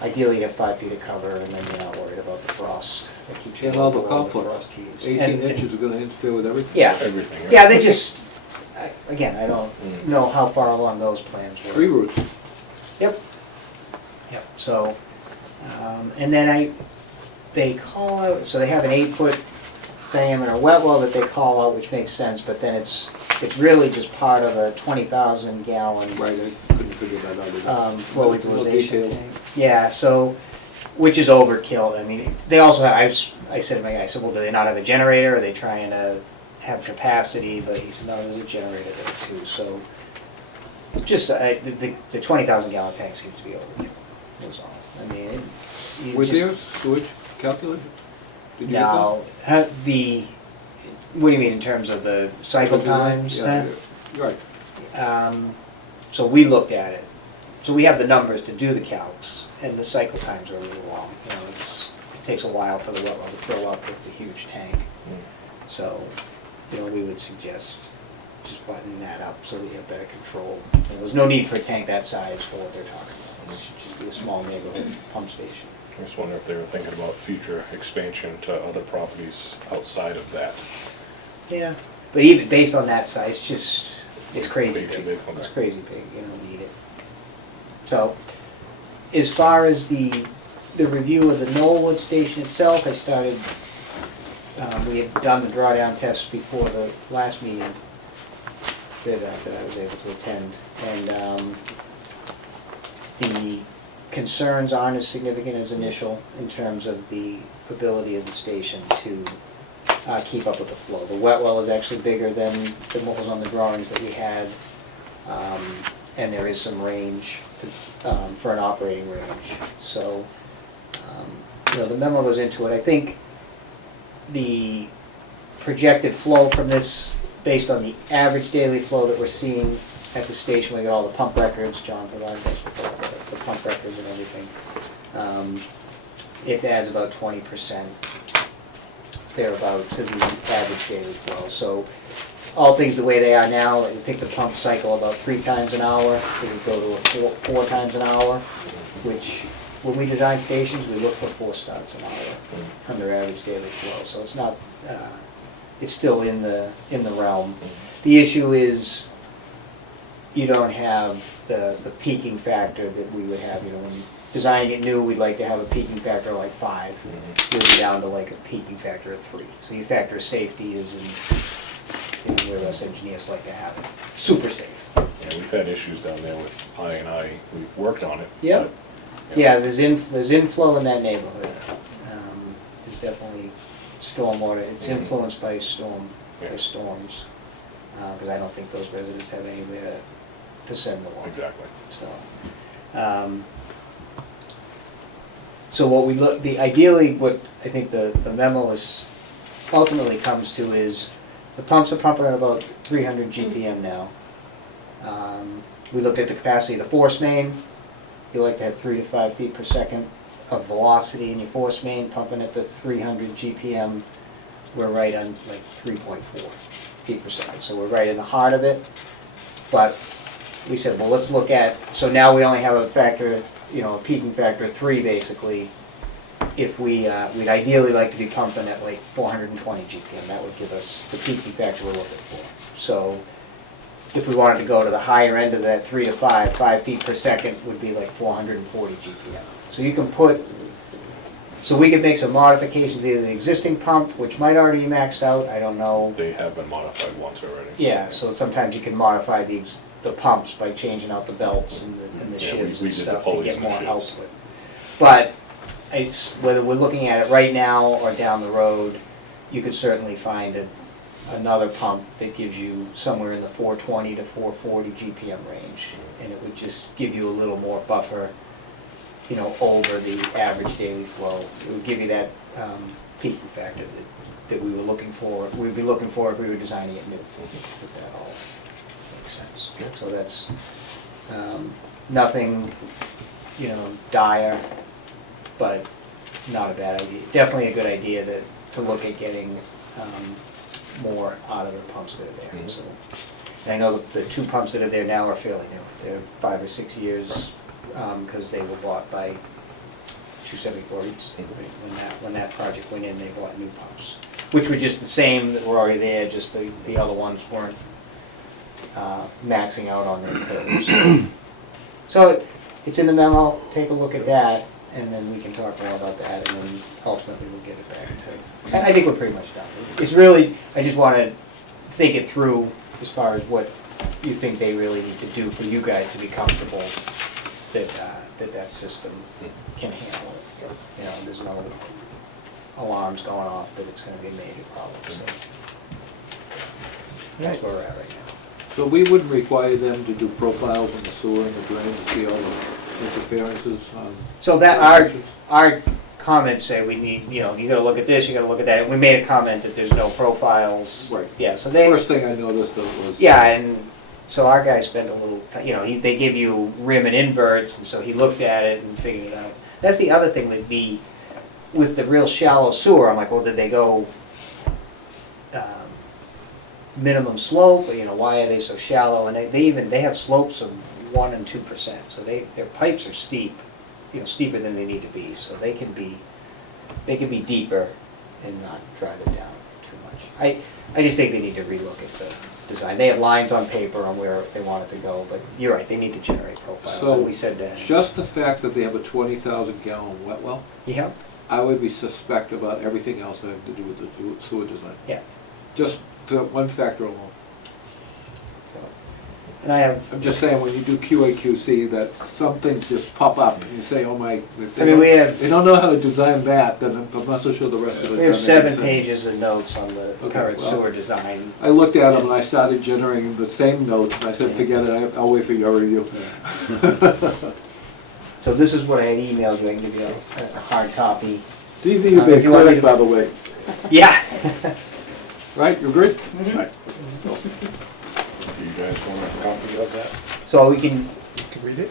Ideally, you have 5 feet of cover, and then you're not worried about the frost. That keeps you And all the below conflict. frost heaves. 18 inches are gonna interfere with everything? Yeah. Everything, right? Yeah, they just, again, I don't know how far along those plans were. Tree roots. Yep. Yep, so, and then they call out, so they have an 8-foot diameter wet well that they call out, which makes sense, but then it's really just part of a 20,000 gallon Right, I couldn't figure that out either. flow No equalization detail. tank. Yeah, so, which is overkill. I mean, they also have, I said to my guy, I said, well, do they not have a generator? Are they trying to have capacity? But he said, no, there's a generator there too. So, just, the 20,000 gallon tank seems to be overkill, was all. I mean, Was there sewage calculated? Did you get that? now, what do you mean in terms of the cycle times? Yeah, right. So we looked at it. So we have the numbers to do the calcs, and the cycle times are a little long. It takes a while for the well to fill up with the huge tank. So, we would suggest just buttoning that up so we have better control. There's no need for a tank that size for what they're talking about. It should just be a small neighborhood pump station. I just wonder if they were thinking about future expansion to other properties outside of that. Yeah. But even based on that size, it's crazy Way too big. big, okay. It's crazy big, you don't need it. So, as far as the review of the Knollwood station itself, I started, we had done the drawdown tests before the last meeting that I was able to attend. And the concerns aren't as significant as initial in terms of the ability of the station to keep up with the flow. The wet well is actually bigger than what was on the drawings that we had, and there is some range for an operating range. So, the memo goes into it. I think the projected flow from this, based on the average daily flow that we're seeing at the station, we got all the pump records, John provided us with the pump records and everything. It adds about 20% thereabout to the average daily flow. So all things the way they are now, I think the pump cycle about 3 times an hour. It would go to a 4 times an hour, which when we design stations, we look for 4 starts an hour under average daily flow. So it's not, it's still in the realm. The issue is, you don't have the peaking factor that we would have, you know, when designing it new, we'd like to have a peaking factor like 5. You'll be down to like a peaking factor of 3. So your factor of safety is in, you know, where us engineers like to have it. Super safe. Yeah, we've had issues down there with I&I, we've worked on it. Yep. but, you know, Yeah, there's inflow in that neighborhood. There's definitely stormwater, it's influenced by Yeah. storms. Because I don't think those residents have anywhere to send the water. Exactly. So what we look, ideally, what I think the memo is, ultimately comes to is, the pumps are pumping at about 300 GPM now. We looked at the capacity of the force main. You like to have 3 to 5 feet per second of velocity in your force main, pumping at the 300 GPM. We're right on like 3.4 feet per second, so we're right in the heart of it. But we said, well, let's look at, so now we only have a factor, you know, a peaking factor of 3 basically. If we'd ideally like to be pumping at like 420 GPM, that would give us the peaking factor we're looking for. So if we wanted to go to the higher end of that 3 to 5 feet per second would be like 440 GPM. So you can put, so we could make some modifications to the existing pump, which might already be maxed out, I don't know. They have been modified once already. Yeah, so sometimes you can modify the pumps by changing out the belts and the Yeah, we shivs and redid the stuff to pulleys get and more shivs. output. But it's, whether we're looking at it right now or down the road, you could certainly find another pump that gives you somewhere in the 420 to 440 GPM range. And it would just give you a little more buffer, you know, over the average daily flow. It would give you that peaking factor that we were looking for, we'd be looking for if we were designing it new. If that all makes sense. So that's nothing, you know, dire, but not a bad idea. Definitely a good idea to look at getting more out of the pumps that are there. Mhm. So, and I know the 2 pumps that are there now are fairly new. They're 5 or 6 years because they were bought by 274 Eats. When that project went in, they bought new pumps, which were just the same that were already there, just the other ones weren't maxing out on their curves. So it's in the memo, take a look at that, and then we can talk more about that, and then ultimately we'll get it back to, I think we're pretty much done. It's really, I just want to think it through as far as what you think they really need to do for you guys to be comfortable that system can handle it. You know, there's no alarms going off that it's going to be a major problem, so. That's where we're at right now. So we wouldn't require them to do profiles on the sewer and the drain to see all the interferences on? So that, our comments say we need, you know, you gotta look at this, you gotta look at that, and we made a comment that there's no profiles. Right. Yeah, so they, First thing I noticed though was. yeah, and so our guy spent a little, you know, they give you rim and inverts, and so he looked at it and figured it out. That's the other thing that with the real shallow sewer, I'm like, well, did they go minimum slope, or, you know, why are they so shallow? And they have slopes of 1% and 2%, so their pipes are steep, you know, steeper than they need to be, so they can be deeper and not drive it down too much. I just think they need to relook at the design. They have lines on paper on where they want it to go, but you're right, they need to generate profiles, So, and we said that. just the fact that they have a 20,000 gallon wet well, Yeah, I would be suspect about everything else that have to do with the sewer design. yeah, Just to one factor alone. so, and I have, I'm just saying, when you do QA/QC, that some things just pop up, and you say, oh my, if I mean, we have- they don't know how to design that, then I'm not so sure the rest of it. we have doesn't 7 make sense. pages of notes on the Okay, current well, sewer design. I looked at them and I started generating the same notes, and I said, forget it, I'll wait for your review. So this is what I had emailed you, I can give you a hard copy. These are your If big you want me credit, to- by the way, Yeah. right, you agree? Mm-hmm. Right. Do you guys want a copy of that? So we can, Can read it?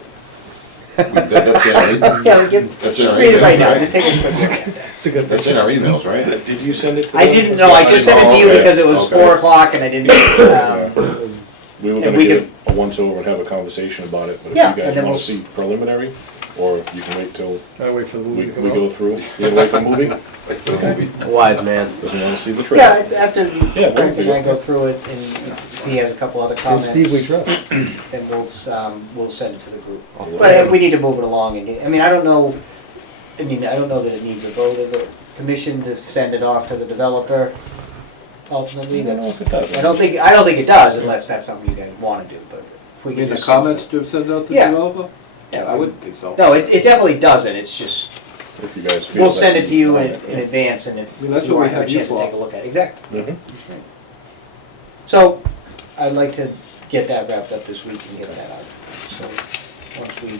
That's in our, yeah, we can, That's in just our read it right email, now, right? just take a quick look at that. It's a good that's in our emails, right? Did you send it to them? I didn't know, I just sent it to you Okay, because it was okay. 4 o'clock and I didn't, We were and gonna we get a once over and have a conversation about it, but if Yeah, you guys and then wanna we'll- see preliminary, Or you can wait till I wait for the movie we to come we go out. through, you wait for the movie? Wait for the movie. A wise man. Doesn't want to see the Yeah, trailer. after Yeah, Frank and I yeah. go through it, and if he has a couple other And comments, Steve, we trust. then we'll send it to the group. Awesome. But we need to move it along, and, I mean, I don't know that it needs a vote of the commission to send it off to the developer ultimately. I don't know That's, if it does. I don't think it does unless that's something you guys wanna do, but if we I can mean, the just. comments to send out to the Yeah. developer? Yeah. I wouldn't think so. No, it definitely doesn't, it's just, If you guys feel we'll that send it to you in want it. advance, and if I mean, that's you what we want to have a have you chance to for. take a look at it. Exactly. Mhm. So, I'd like to get that wrapped up this week and get that out. So, once we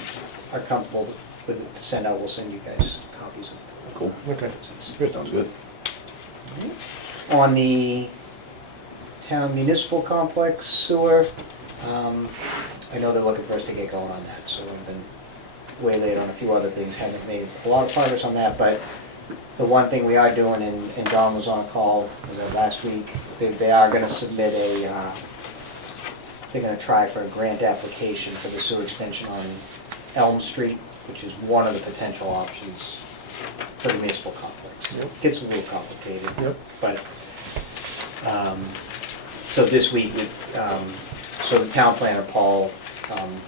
are comfortable with it to send out, we'll send you guys copies of Cool. Okay. Good, sounds good. On the town municipal complex sewer, I know they're looking for us to get going on that, so I've been waylaid on a few other things, haven't made a lot of progress on that, but the one thing we are doing, and John was on a call last week, they are gonna submit they're gonna try for a grant application for the sewer extension on Elm Street, which is one of the potential options for the municipal complex. Yep. Gets a little complicated. Yep. But, so this week, so the town planner, Paul,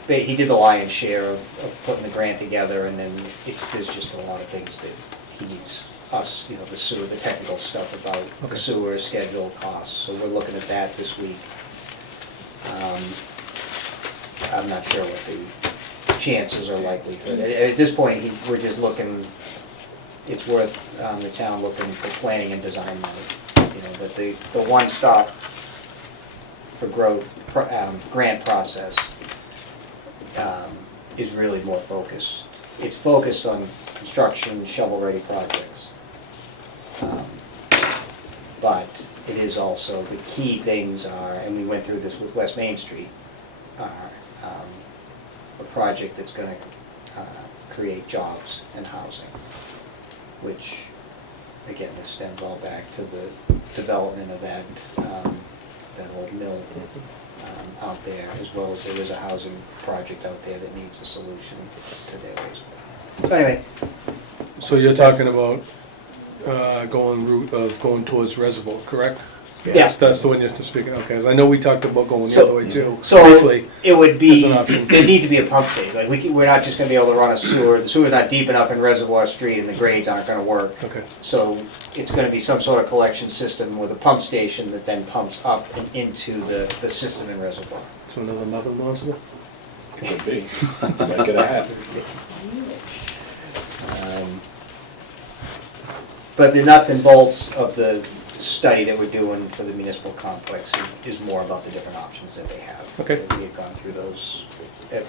he did the lion's share of putting the grant together, and then there's just a lot of things that he needs us, the sewer, the technical stuff about the Okay. sewer, schedule, costs, so we're looking at that this week. I'm not sure what the chances or likelihood, at this point, we're just looking, it's worth the town looking for planning and design money. But the one-stop for growth grant process is really more focused. It's focused on construction, shovel-ready projects. But it is also, the key things are, and we went through this with West Main Street, are a project that's gonna create jobs and housing, which, again, this stems all back to the development of that old mill out there, as well as there is a housing project out there that needs a solution to their wastewater. So anyway, So you're talking about going towards Reservoir, correct? Yeah. That's the one you're speaking, okay, 'cause I know we talked about going the So- other way too, so briefly. it would be, As an option. there'd need to be a pump station, like we're not just gonna be able to run a sewer, the sewer's not deep enough in Reservoir Street and the grades aren't gonna work. Okay, So it's gonna be some sort of collection system with a pump station that then pumps up and into the system in Reservoir. so another mother monster? Could be. Might get a hat. But the nuts and bolts of the study that we're doing for the municipal complex is more about the different options that they have. Okay. We had gone through those at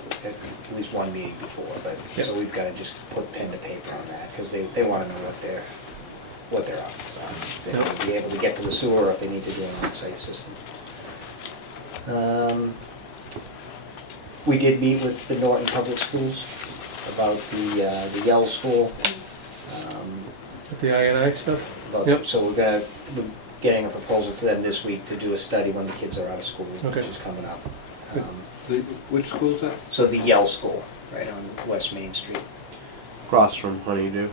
least one meeting before, but, Yep. so we've gotta just put pen to paper on that, because they wanna know what their options are. If they need to be able to get to the sewer, or if they need to do an on-site system. We did meet with the Norton Public Schools about the Yell School. The INI stuff? Yep. So we're getting a proposal to them this week to do a study when the kids are out of school, which Okay. is coming up. Which school is that? So the Yell School, right on West Main Street. Across from Honeydew.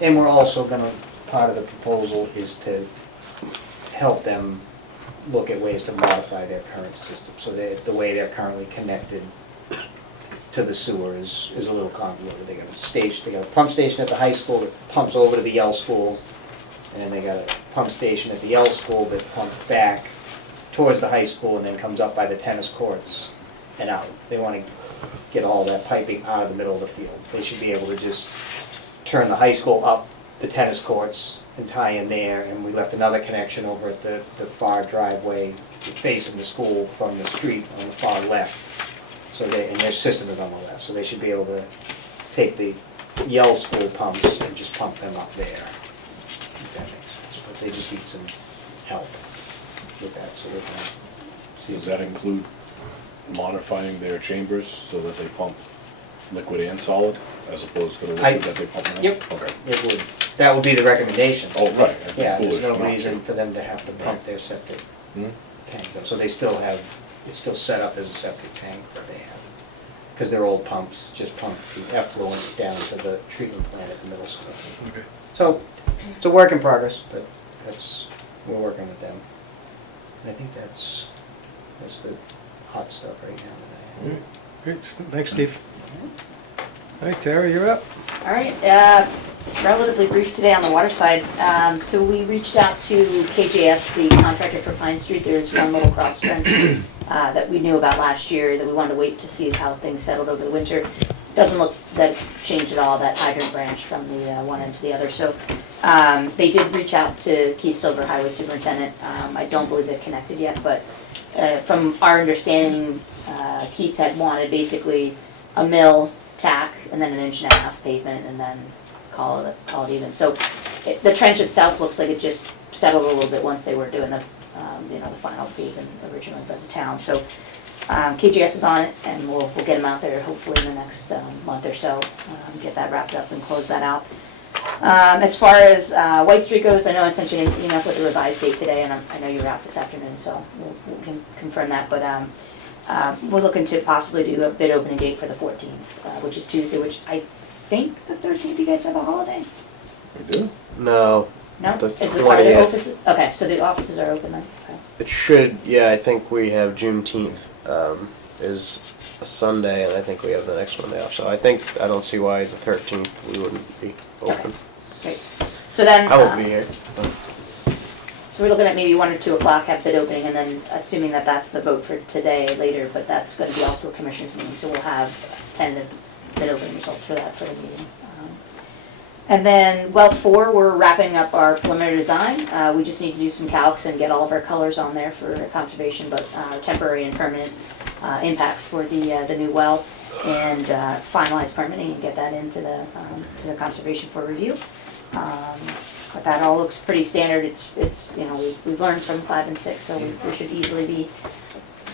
And we're also gonna, part of the proposal is to help them look at ways to modify their current system, so that the way they're currently connected to the sewer is a little convoluted. They got a pump station at the high school that pumps over to the Yell School, and they got a pump station at the Yell School that pumps back towards the high school and then comes up by the tennis courts and out. They wanna get all that piping out of the middle of the field. They should be able to just turn the high school up the tennis courts and tie in there, and we left another connection over at the far driveway facing the school from the street on the far left. So and their system is on the left, so they should be able to take the Yell School pumps and just pump them up there, if that makes sense. But they just need some help with that, so they can see. Does that include modifying their chambers so that they pump liquid and solid, as opposed to the liquid that they pump now? Yep. Okay. It would, that would be the recommendation. Oh, right. I'd be Yeah, there's foolish no not to. reason for them to have to pump Right. their septic Hmm? tank, so they still have, it's still set up as a septic tank that they have. because their old pumps just pump the effluent down to the treatment plant at the middle school. Okay. So, it's a work in progress, but we're working with them. And I think that's the hot stuff right now that I have. Great, thanks, Steve. All right, Tara, you're up. All right, relatively brief today on the water side. So we reached out to KJS, the contractor for Pine Street. There's one little cross trench that we knew about last year that we wanted to wait to see how things settled over the winter. Doesn't look that it's changed at all, that hydrant branch from the one end to the other. So they did reach out to Keith Silver, Highway Superintendent. I don't believe they've connected yet, but from our understanding, Keith had wanted basically a mill, tack, and then an 1.5 inch pavement, and then call it even. So the trench itself looks like it just settled a little bit once they were doing the the final paving originally by the town. So KGS is on it, and we'll get them out there hopefully in the next month or so, get that wrapped up and close that out. As far as White Street goes, I know I sent you an email with the revised date today, and I know you were out this afternoon, so we can confirm that. But we're looking to possibly do a bid opening date for the 14th, which is Tuesday, which I think the 13th you guys have a holiday? We do? No, No? The Is the 20th. offices? Okay, so the offices are open then? Okay. it should, yeah, I think we have Juneteenth, is a Sunday, and I think we have the next Monday off. So I don't see why the 13th we wouldn't be open. Great. So then, I won't be here. so we're looking at maybe 1 or 2 o'clock have bid opening, and then assuming that that's the vote for today later, but that's going to be also a commissioners meeting, so we'll have tentative bid opening results for that for the meeting. And then well 4, we're wrapping up our preliminary design. We just need to do some calcs and get all of our colors on there for conservation, but temporary and permanent impacts for the new well, and finalize permitting and get that into to the conservation for review. But that all looks pretty standard. It's we've learned from 5 and 6, so we should easily be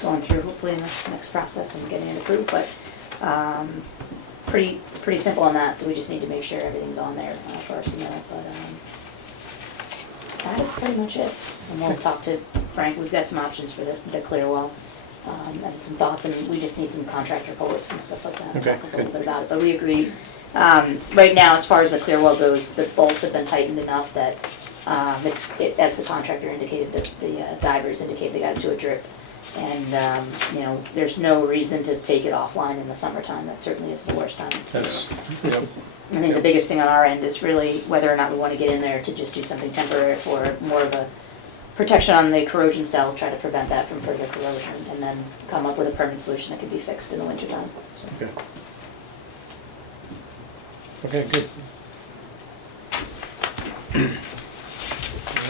going through hopefully in this next process and getting it approved. But pretty simple on that. So we just need to make sure everything's on there for our submittal. But that is pretty much it. And we'll talk to Frank. We've got some options for the clear well. And some thoughts, and we just need some contractor quotes and stuff like that. Okay, Talk a little bit about it, but we agreed. Right now, as far as the clear well goes, the bolts have been tightened enough that as the contractor indicated, the divers indicate they got it to a drip. And, there's no reason to take it offline in the summertime. That certainly is the worst time. That's, yep. I think the biggest thing on our end is really whether or not we want to get in there to just do something temporary for more of a protection on the corrosion cell, try to prevent that from further corrosion, and then come up with a permanent solution that can be fixed in the winter time. So. Okay. Okay, good.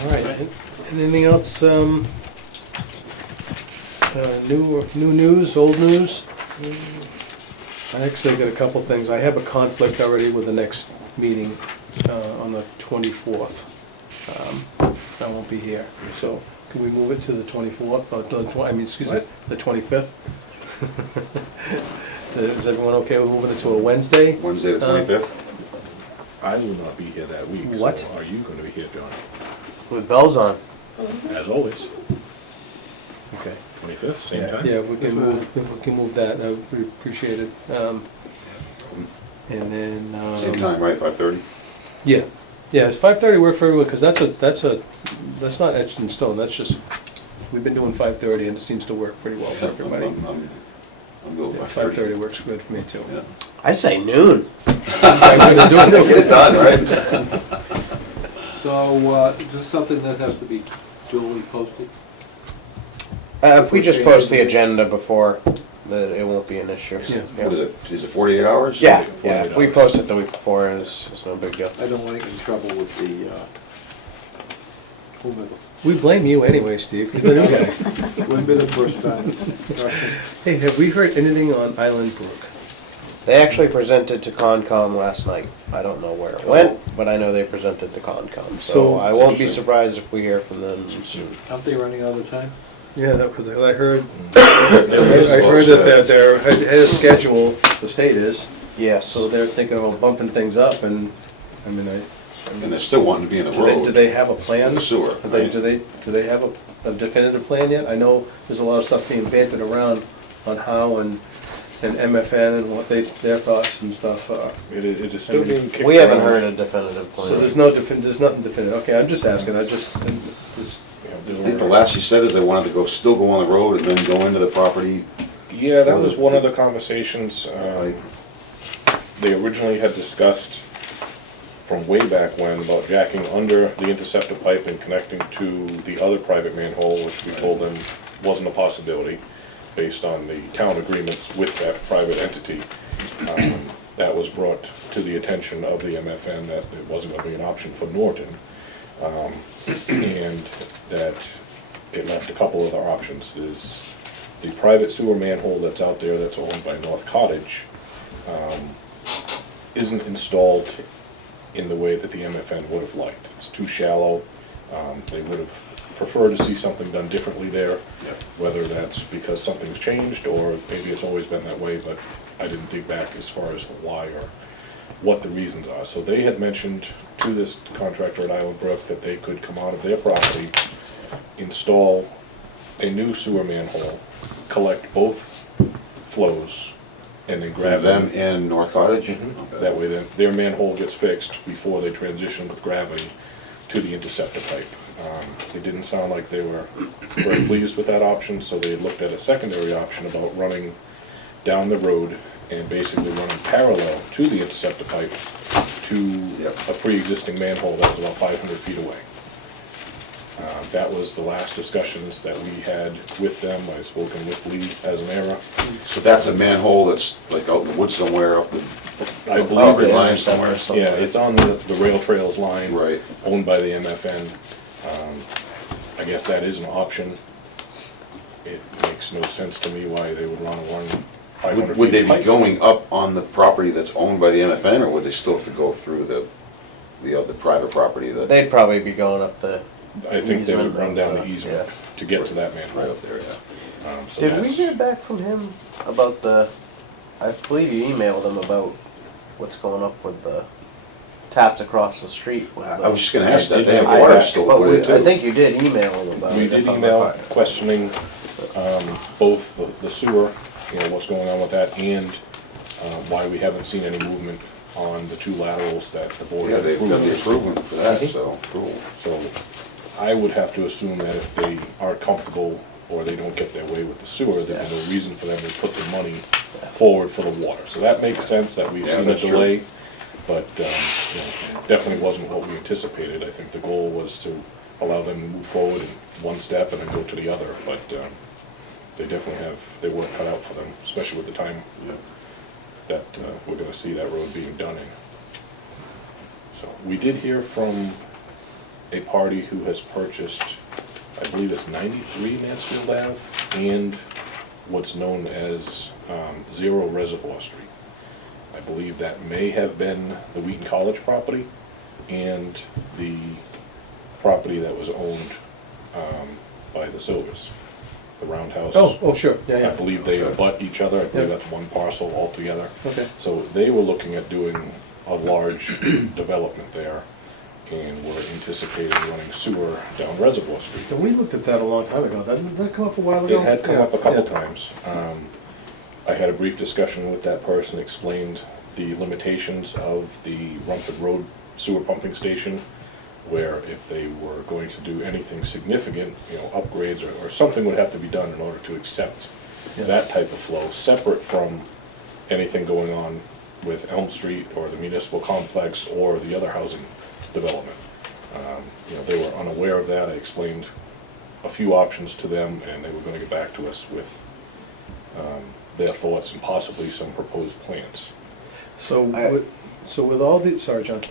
All right, anything else, new news, old news? I actually got a couple things. I have a conflict already with the next meeting on the 24th. I won't be here, so can we move it to the 24th, the 25th? Is everyone okay with moving it to a Wednesday? Wednesday the 25th? I will not be here that week. What? So are you going to be here, John? With bells on. As always. Okay. 25th, same Yeah, time? yeah, we can move that, that would be appreciated. And then. Same time, right, 5:30? Yeah, yeah, it's 5:30 work for everyone, because that's not etched in stone, that's just, we've been doing 5:30 and it seems to work pretty well for everybody. I'm good Yeah, with 5:30 works good for me too. Yeah. I say noon. Get it done, right? So, is this something that has to be duly posted? If we just post the agenda before, then it won't be an issue. Yeah. What is it? Is it 48 hours? Yeah, yeah, if we post it the week before, it's no big deal. I don't want to get in trouble with the, whomever. We blame you anyway, Steve, you're the new guy. Wouldn't be the first time. Trust me. Hey, have we heard anything on Island Brook? They actually presented to Concom last night. I don't know where it went, but I know they presented to Concom. So- So I won't be surprised if we hear from them soon. Aren't they running all the time? Yeah, because I heard that they're ahead of schedule, the state is, Yes. so they're thinking about bumping things up, and, I mean, And they're still wanting to be in the road. do they have a plan? And the sewer, Do they, right? do they have a definitive plan yet? I know there's a lot of stuff being bantered around on how and and MFN and what their thoughts and stuff are. It is still being kicked We haven't around. heard a definitive plan. So there's nothing definitive. Okay, I'm just asking, just, You know, I think the last you said is they wanted to still go on the road and then go into the property. Yeah, that was one of the conversations. Right. They originally had discussed from way back when about jacking under the interceptor pipe and connecting to the other private manhole, which we told them wasn't a possibility based on the town agreements with that private entity. That was brought to the attention of the MFN that it wasn't going to be an option for Norton. And that it left a couple other options. There's the private sewer manhole that's out there that's owned by North Cottage, isn't installed in the way that the MFN would have liked. It's too shallow. They would have preferred to see something done differently there, whether that's because something's changed or maybe it's always been that way, but I didn't dig back as far as why or what the reasons are. So they had mentioned to this contractor at Island Brook that they could come out of their property, install a new sewer manhole, collect both flows, and then grab Them and North Cottage? Mhm. That way then their manhole gets fixed before they transition with gravity to the interceptor pipe. It didn't sound like they were very pleased with that option, so they looked at a secondary option about running down the road and basically running parallel to the interceptor pipe to a pre-existing manhole that was about 500 feet away. That was the last discussions that we had with them. I've spoken with Lee as an era. So that's a manhole that's like out in the woods somewhere, up the I property believe line it's, somewhere? yeah, it's on the rail trails line. Right. Owned by the MFN. I guess that is an option. It makes no sense to me why they would want to run 500 feet. Would they of be pipe. going up on the property that's owned by the MFN, or would they still have to go through the private property that? They'd probably be going up the, I think they would easement, run down the yeah. easement to get to that Right manhole. up there, yeah. So did we that's- hear back from him about I believe you emailed him about what's going up with the taps across the street with I was just gonna ask I that, they have did water have still But put in I too. think you did email him about it. We if did I'm email not- questioning both the sewer, you know, what's going on with that, and why we haven't seen any movement on the two laterals that the board Yeah, had they've done the approved. improvement for that, so, cool. So I would have to assume that if they aren't comfortable or they don't get their way with the sewer, there's no reason for them to put the money forward for the water. So that makes sense that we've Yeah, seen a that's true. delay, but you know, definitely wasn't what we anticipated. I think the goal was to allow them to move forward in one step and then go to the other, but they definitely have their work cut out for them, especially with the time Yeah. that we're gonna see that road being done in. So we did hear from a party who has purchased, I believe it's 93 Mansfield Ave and what's known as Zero Reservoir Street. I believe that may have been the Wheaton College property and the property that was owned by the Silvers, the Roundhouse. Oh, sure, I yeah. believe they abut each other, I believe Yeah. that's one parcel altogether. Okay. So they were looking at doing a large development there, and were anticipating running sewer down Reservoir Street. So we looked at that a long time ago. Didn't that come up a while ago? It had come up a couple Yeah. times. I had a brief discussion with that person, explained the limitations of the Rumford Road sewer pumping station, where if they were going to do anything significant, you know, upgrades or something would have to be done in order to accept Yeah. that type of flow, separate from anything going on with Elm Street or the municipal complex or the other housing development. You know, they were unaware of that. I explained a few options to them, and they were gonna get back to us with their thoughts and possibly some proposed plans. So, with all the, sorry, John,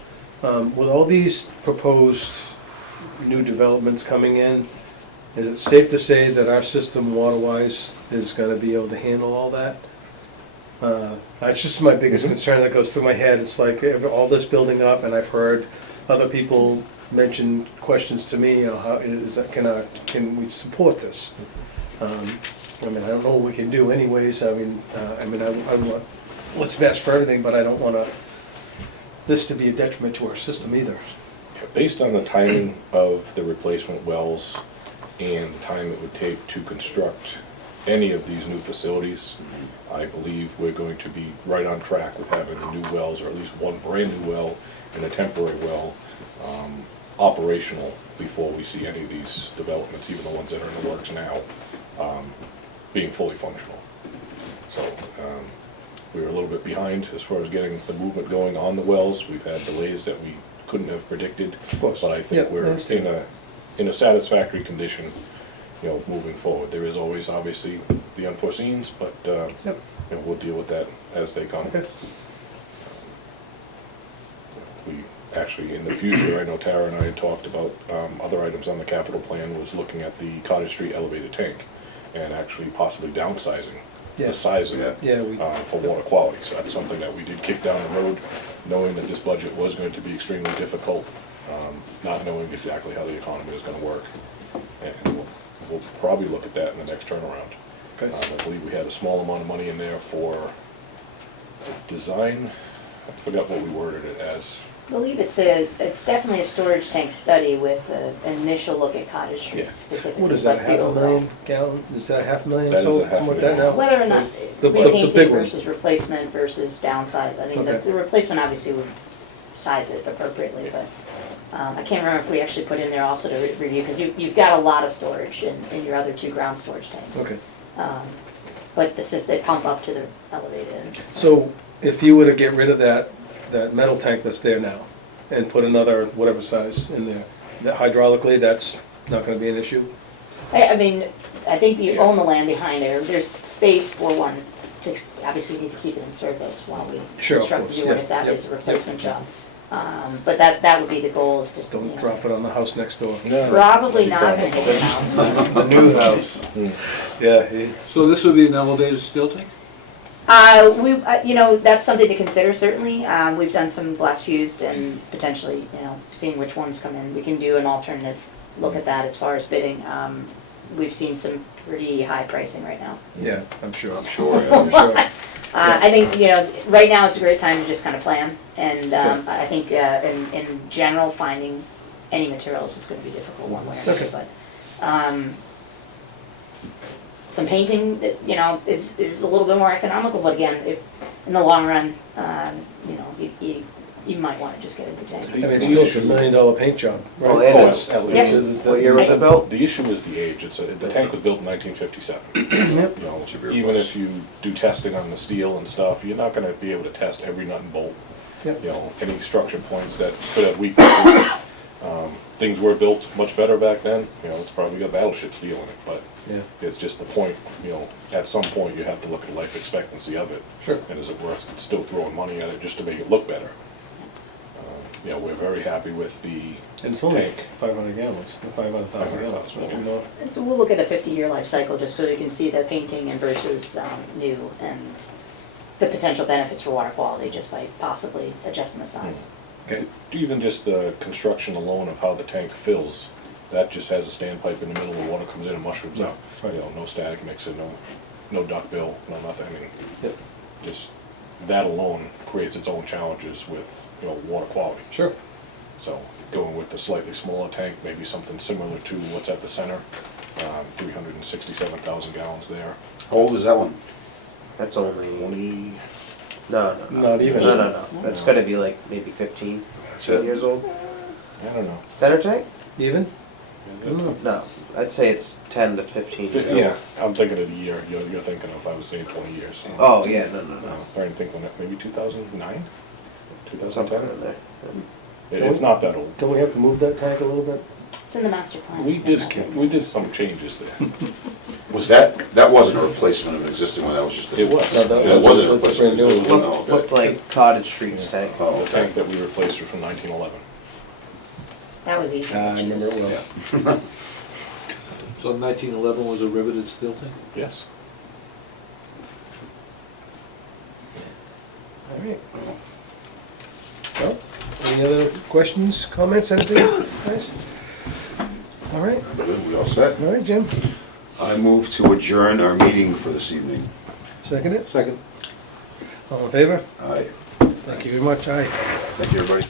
with all these proposed new developments coming in, is it safe to say that our system water-wise is gonna be able to handle all that? That's just my biggest concern that goes through my head. It's like, all this building up, and I've heard other people mention questions to me, you know, how is that, can we support this? I mean, I don't know what we can do anyways. I mean, I want what's best for everything, but I don't want this to be a detriment to our system either. Based on the timing of the replacement wells and the time it would take to construct any of these new facilities, I believe we're going to be right on track with having the new wells, or at least one brand-new well and a temporary well, operational before we see any of these developments, even the ones that are in the works now, being fully functional. So, we were a little bit behind as far as getting the movement going on the wells. We've had delays that we couldn't have predicted. Of course. But I think Yeah, I we're understand. in a satisfactory condition, you know, moving forward. There is always obviously the unforeseens, but, Yep. you know, we'll deal with that as they come. Okay. We actually, in the future, I know Tara and I had talked about, other items on the capital plan was looking at the Cottage Street elevated tank and actually possibly downsizing the Yes. size of it. Yeah, we, For water quality, so that's something that we did kick down the road, knowing that this budget was going to be extremely difficult, not knowing exactly how the economy was gonna work. And we'll probably look at that in the next turnaround. okay. I believe we had a small amount of money in there for, is it design? I forgot what we worded it as. I believe it's definitely a storage tank study with an initial look at Cottage Street Yeah. specifically. What is that, like the half a overall- million gallon? Is that half a million? That is So a half a something like that million. now? Whether or not The big repainting one. versus replacement versus downside, I mean, the Okay. the replacement obviously would size it appropriately, but I can't remember if we actually put in there also to review, because you've got a lot of storage in your other two ground storage tanks. Okay. But they pump up to the elevated. So if you were to get rid of that metal tank that's there now and put another whatever size in there, that hydraulically, that's not gonna be an issue? I mean, I think you own the land behind there, there's space for one to, obviously you need to keep it in service while we Sure, of construct course, the new one, yeah, if that yep, is a yep. replacement job. But that would be the goal, is to, you Don't know, drop it on the house next door. probably not gonna hit the house. The new house. Yeah, So this would be an elevated steel tank? You know, that's something to consider certainly. We've done some blast fused and potentially, you know, seeing which ones come in. We can do an alternative look at that as far as bidding. We've seen some pretty high pricing right now. yeah, I'm sure. I'm sure, yeah. I'm sure. I think, you know, right now is a great time to just kind of plan. And Okay. I think in general, finding any materials is going to be difficult one way or Okay. another. But some painting, you know, is a little bit more economical. But again, if in the long run, you know, you might want to just get a new tank. I mean, it's still a $1 million paint job, right? Well, and Oh, it's, at Yes. least. what year was it built? The issue is the age. The tank was built in 1957. Yep. You know, Should be even replaced. if you do testing on the steel and stuff, you're not gonna be able to test every nut and bolt. Yep. You know, any structure points that could have weaknesses. Things were built much better back then, you know, it's probably got battleship steel in it, but Yeah, it's just the point, you know, at some point you have to look at life expectancy of it. sure. And is it worth still throwing money at it just to make it look better? You know, we're very happy with the And it's only tank. 500 gallons, 500,000 gallons, right? You know? And so we'll look at a 50-year life cycle just so you can see the painting and versus new and the potential benefits for water quality just by possibly adjusting the size. Okay. Even just the construction alone of how the tank fills, that just has a standpipe in the middle, the water comes in and mushrooms out. Right. You know, no static mixer, no duck bill, no nothing, I mean, Yep, just that alone creates its own challenges with, you know, water quality. sure. So going with the slightly smaller tank, maybe something similar to what's at the center, 367,000 gallons there. How old is that one? That's only, 20, no. Not even. No. That's gotta be like maybe 15 That's it? years old. I don't know. Center tank? Even? I don't know. No, I'd say it's 10 to 15. Yeah, I'm thinking of the year you're thinking of, I was saying 20 years. Oh, yeah, no. Trying to think when, maybe 2009? Something 2010? in there. It's not that old. Don't we have to move that tank a little bit? It's in the master plan. We Just kidding. did some changes there. Was that wasn't a replacement of an existing one, that was just a... It was. No, that It wasn't a that's replacement. brand new. It was- no, Looked, okay. looked like Cottage Street's tank. Oh, The okay. tank that we replaced was from 1911. That was easy. I remember it well. Yeah. So 1911 was a riveted steel tank? Yes. All right. Well, any other questions, comments, anything, guys? All right, Good, we all set? all right, Jim. I move to adjourn our meeting for this evening. Second it? Second. All in favor? Aye. Thank you very much, aye. Thank you, everybody.